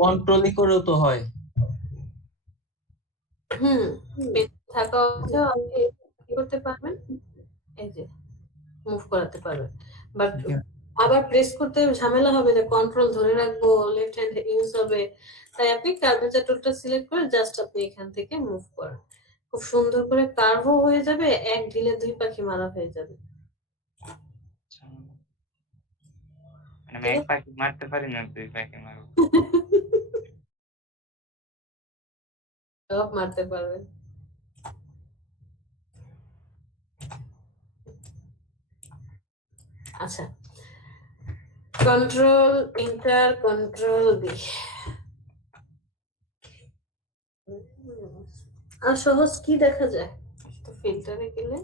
কন্ট্রোলই করেও তো হয়। হুম, পেন থাকা অবস্থায় আপনি কি করতে পারবেন, এই যে মুভ করাতে পারবেন। বাট আবার প্রেস করতে ঝামেলা হবে, যে কন্ট্রোল ধরে রাখবো, লেফট হ্যান্ড ইউজ হবে। তাই আপনি কার্ভেচার টুলটা সিলেক্ট করে জাস্ট আপনি এখান থেকে মুভ করেন, খুব সুন্দর করে কার্ভও হয়ে যাবে, এক ঢিলে দুই পাখি মারা হয়ে যাবে। আচ্ছা, মানে এক পাখি মারতে পারি না, দুই পাখি মারবো? সব মারতে পারবেন। আচ্ছা, কন্ট্রোল ইন্টার কন্ট্রোল বি। আর সহজ কি দেখা যায়, তো ফিল্টারে গেলে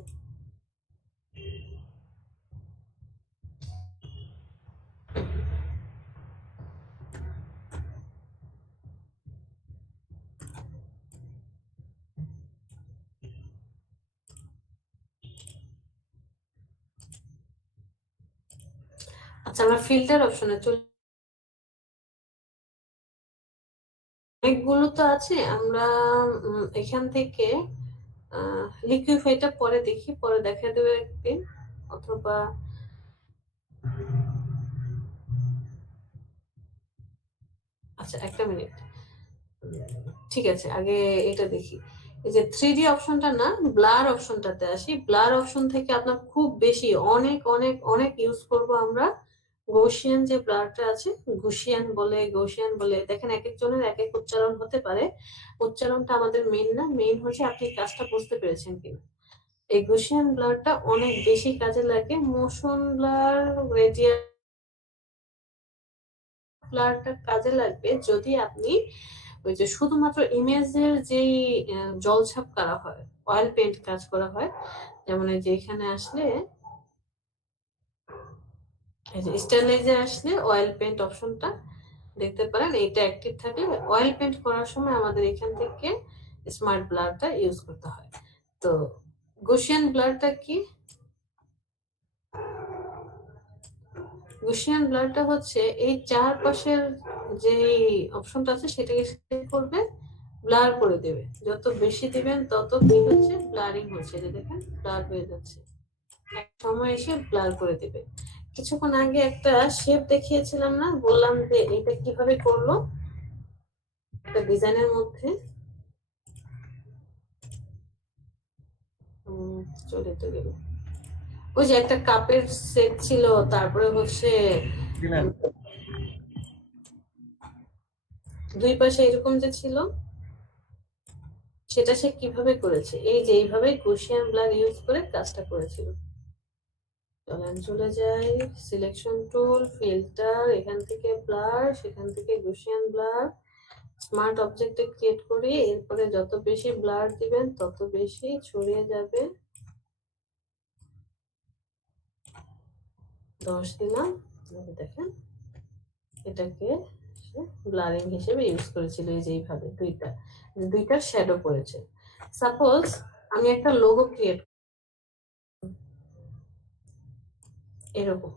আচ্ছা, আমরা ফিল্টার অপশনে চলে, অনেকগুলো তো আছে। আমরা এখান থেকে লিকুইফাইটা পরে দেখি, পরে দেখা দেবে একদিন, অথবা আচ্ছা একটা মিনিট, ঠিক আছে আগে এটা দেখি। এই যে 3D অপশনটা না, ব্লার অপশনটাতে আসি। ব্লার অপশন থেকে আপনার খুব বেশি অনেক অনেক অনেক ইউজ করব আমরা গৌসিয়ান যে ব্লারটা আছে, গৌসিয়ান বলে দেখেন, এক একজনের এক এক উচ্চারণ হতে পারে। উচ্চারণটা আমাদের মেইন না, মেইন হচ্ছে আপনি কাজটা বুঝতে পেরেছেন কিনা। এই গৌসিয়ান ব্লারটা অনেক বেশি কাজে লাগে। মোশন ব্লার, রেডিয়াল ব্লারটা কাজে লাগবে যদি আপনি ওই যে শুধুমাত্র ইমেজের যেই জলছাপ করা হয়, অয়েল পেন্ট কাজ করা হয়, যেমন এই যে এখানে আসলে এই যে স্টাইলাইজে আসলে অয়েল পেন্ট অপশনটা দেখতে পারেন, এইটা অ্যাক্টিভ থাকলে অয়েল পেন্ট করার সময় আমাদের এখান থেকে স্মার্ট ব্লারটা ইউজ করতে হয়। তো গৌসিয়ান ব্লারটা কি, গৌসিয়ান ব্লারটা হচ্ছে এই চারপাশের যে অপশনটা আছে সেটাকে সিলেক্ট করবে, ব্লার করে দেবে। যত বেশি দিবেন তত কি হচ্ছে, ব্লারিং হচ্ছে, যে দেখেন ব্লার হয়ে যাচ্ছে, এক সময় এসে ব্লার করে দিবে। কিছুক্ষণ আগে একটা শেপ দেখিয়েছিলাম না, বললাম যে এটা কিভাবে করলো, একটা ডিজাইনের মধ্যে চলে তো গেল। ওই যে একটা কাপের সেট ছিল, তারপরে হচ্ছে দুই পাশে এরকম যে ছিল, সেটা সে কিভাবে করেছে, এই যে এইভাবে গৌসিয়ান ব্লার ইউজ করে কাজটা করেছিল। চলেন চলে যাই, সিলেকশন টুল, ফিল্টার, এখান থেকে ব্লার, সেখান থেকে গৌসিয়ান ব্লার, স্মার্ট অবজেক্টে ক্রিয়েট করি। এরপরে যত বেশি ব্লার দিবেন তত বেশি ছড়িয়ে যাবে। 10 দিলাম, দেখেন এটাকে ব্লারিং হিসেবে ইউজ করেছিল, এই যে এইভাবে দুইটার শ্যাডো পড়েছে। সাপোজ আমি একটা লোগো ক্রিয়েট, এরকম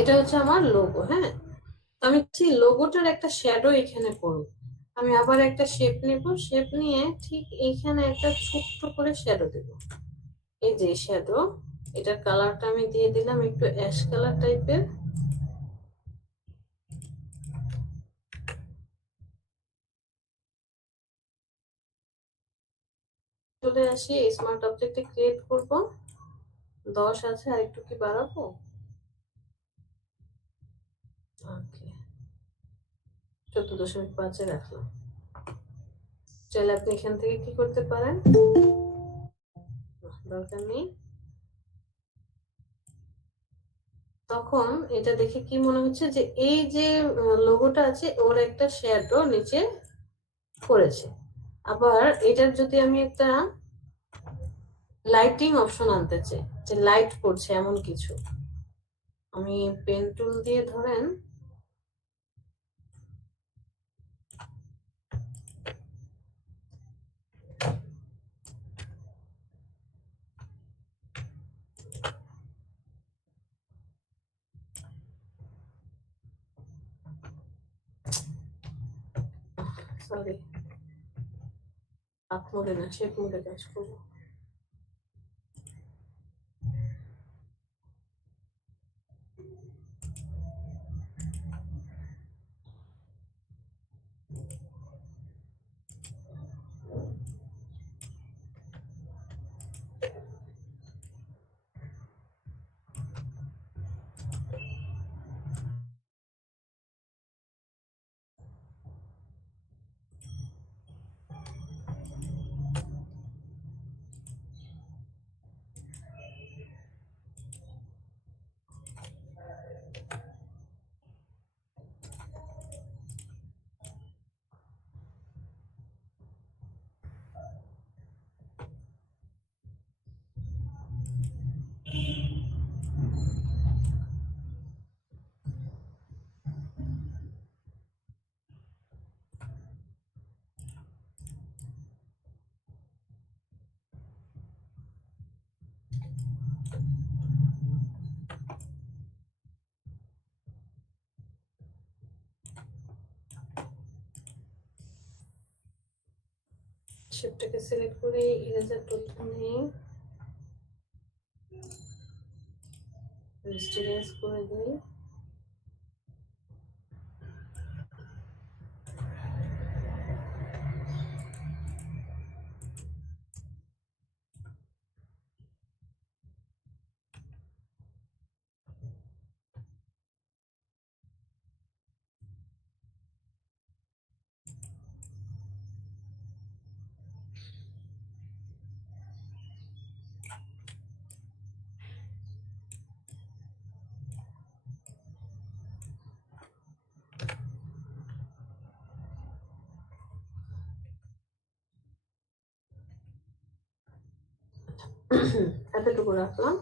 এটা হচ্ছে আমার লোগো, হ্যাঁ। আমি লোগোটার একটা শ্যাডো এখানে করব। আমি আবার একটা শেপ নেব, শেপ নিয়ে ঠিক এইখানে একটা ছোট্ট করে শ্যাডো দেব। এই যে শ্যাডো, এটার কালারটা আমি দিয়ে দিলাম একটু অ্যাশ কালার টাইপের। চলে আসি, স্মার্ট অবজেক্টে ক্রিয়েট করব। 10 আছে, আর একটু কি বাড়াবো? ওকে, 14.5 রাখলাম। চাইলে আপনি এখান থেকে কি করতে পারেন, দরকার নেই। তখন এটা দেখে কি মনে হচ্ছে যে এই যে লোগোটা আছে ওর একটা শ্যাডো নিচে করেছে। আবার এটার যদি আমি একটা লাইটিং অপশন আনতে চাই, যে লাইট পড়ছে এমন কিছু, আমি পেন টুল দিয়ে ধরেন সরি, আপ মোডে না শেপ মোডে কাজ করবো। শেপটাকে সিলেক্ট করে ইরেজার টুলটা নিয়ে রেস্টিরিয়াস করে দিই। এতটুকু রাখলাম।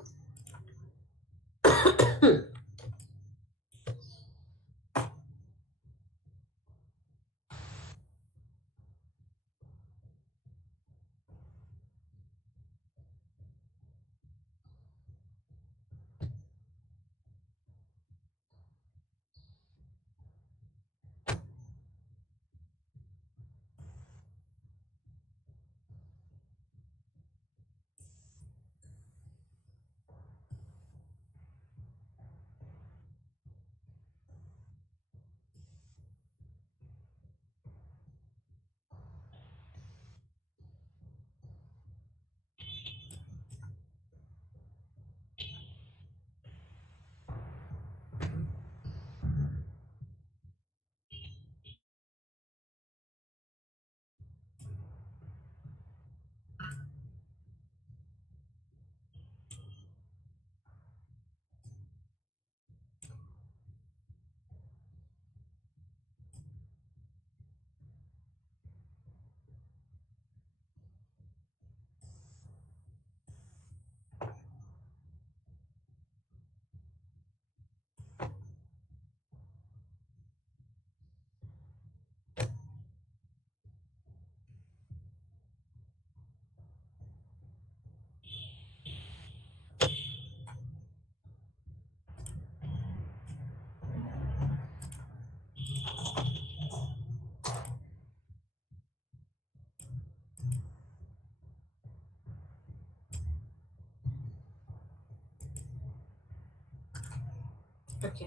ওকে,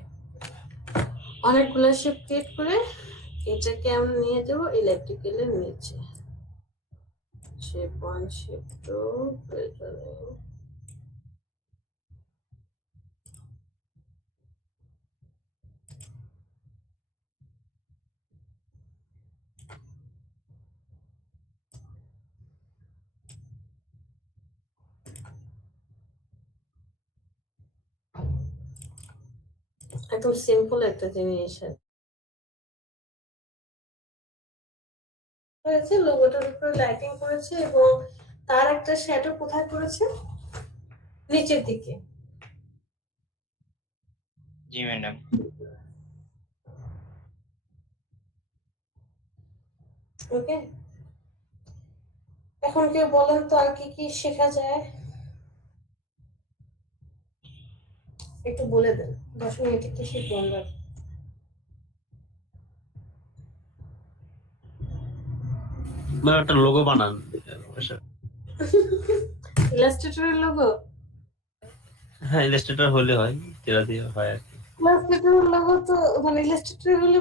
অনেকগুলো শেপ ক্রিয়েট করে এটাকে আমরা নিয়ে যাবো ইলেকট্রিক্যালের নিচে। শেপ 1, শেপ 2, একদম সিম্পল একটা জিনিস হয়েছে। লোগোটার উপরে লাইটিং করেছে এবং তার একটা শ্যাডো কোথায় করেছে? নিচের দিকে। জি ম্যাডাম। ওকে, এখন কেউ বলেন তো আর কি কি শেখা যায়, একটু বলে দেন। 10 মিনিটে কি শিখবো আমরা? ম্যাম একটা লোগো বানান। ইলাস্ট্রেটরের লোগো? হ্যাঁ ইলাস্ট্রেটর হলে হয়, যেটা দিয়ে হয় আর কি। ইলাস্ট্রেটরের লোগো তো মানে ইলাস্ট্রেটর হলে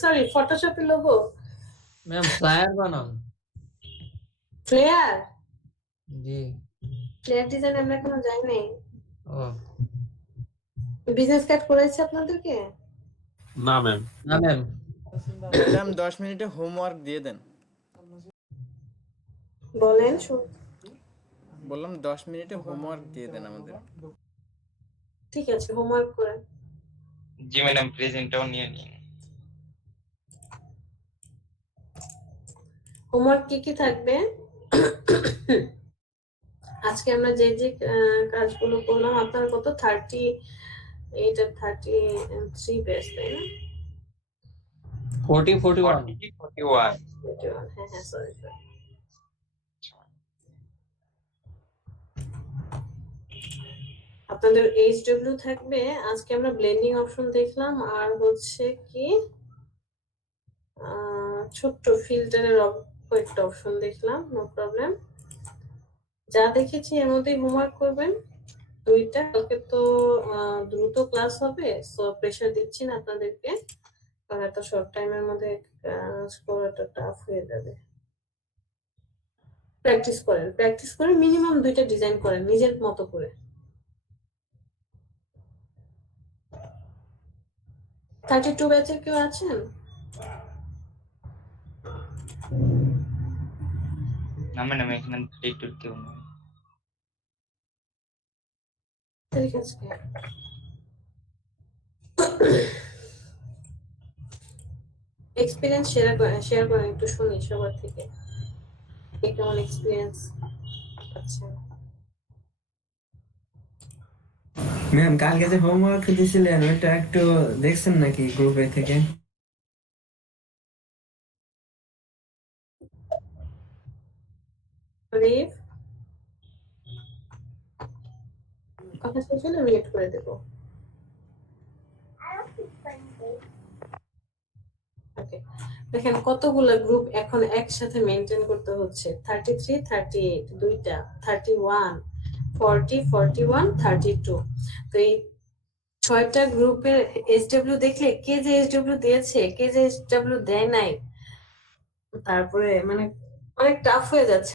সরি ফটোশপের লোগো। ম্যাম ফ্লায়ার বানান। ফ্লেয়ার? জি। ফ্লেয়ার ডিজাইন আমরা এখনো যাই নাই। ও বিজনেস কার্ড করেছে আপনাদেরকে? না ম্যাম। না ম্যাম। ম্যাডাম 10 মিনিটে হোমওয়ার্ক দিয়ে দেন। বলেন। বললাম 10 মিনিটে হোমওয়ার্ক দিয়ে দেন আমাদের। ঠিক আছে, হোমওয়ার্ক করেন। জি ম্যাডাম, প্রেজেন্টটাও নিয়ে নিন। হোমওয়ার্ক কি থাকবে? আজকে আমরা যে যে কাজগুলো করলাম, আপনার কত 33 পেজ, তাই না? 41 হ্যাঁ সরি। আপনাদের HW থাকবে। আজকে আমরা ব্লেন্ডিং অপশন দেখলাম, আর হচ্ছে কি ছোট্ট ফিল্টারের কয়েকটা অপশন দেখলাম। নো প্রবলেম, যা দেখেছি এর মধ্যেই হোমওয়ার্ক করবেন। দুইটা কালকে তো দ্রুত ক্লাস হবে, সো প্রেশার দিচ্ছি না আপনাদেরকে, কারণ এত শর্ট টাইমের মধ্যে কাজ করাটা টাফ হয়ে যাবে। প্র্যাকটিস করে মিনিমাম 2টা ডিজাইন করেন নিজের মতো করে। 32 ব্যাচের কেউ আছেন? না ম্যাডাম, এখানে 32 কেউ নেই। ঠিক আছে, এক্সপিরিয়েন্স শেয়ার করেন একটু, শুনি সবার থেকে কেমন এক্সপিরিয়েন্স। আচ্ছা ম্যাম, কালকে যে হোমওয়ার্ক দিয়েছিলেন ওইটা একটু দেখছেন নাকি গ্রুপে থেকে? লিভ কথা শেষ হলে মিউট করে দেবো। ওকে, দেখেন কতগুলো গ্রুপ এখন একসাথে মেনটেন করতে হচ্ছে। 33, 38, দুইটা 31, 40, 41, 32। তো এই 6টা গ্রুপের SW দেখলে কে যে SW দিয়েছে, কে যে SW দেয় নাই, তারপরে মানে অনেক টাফ হয়ে যাচ্ছে।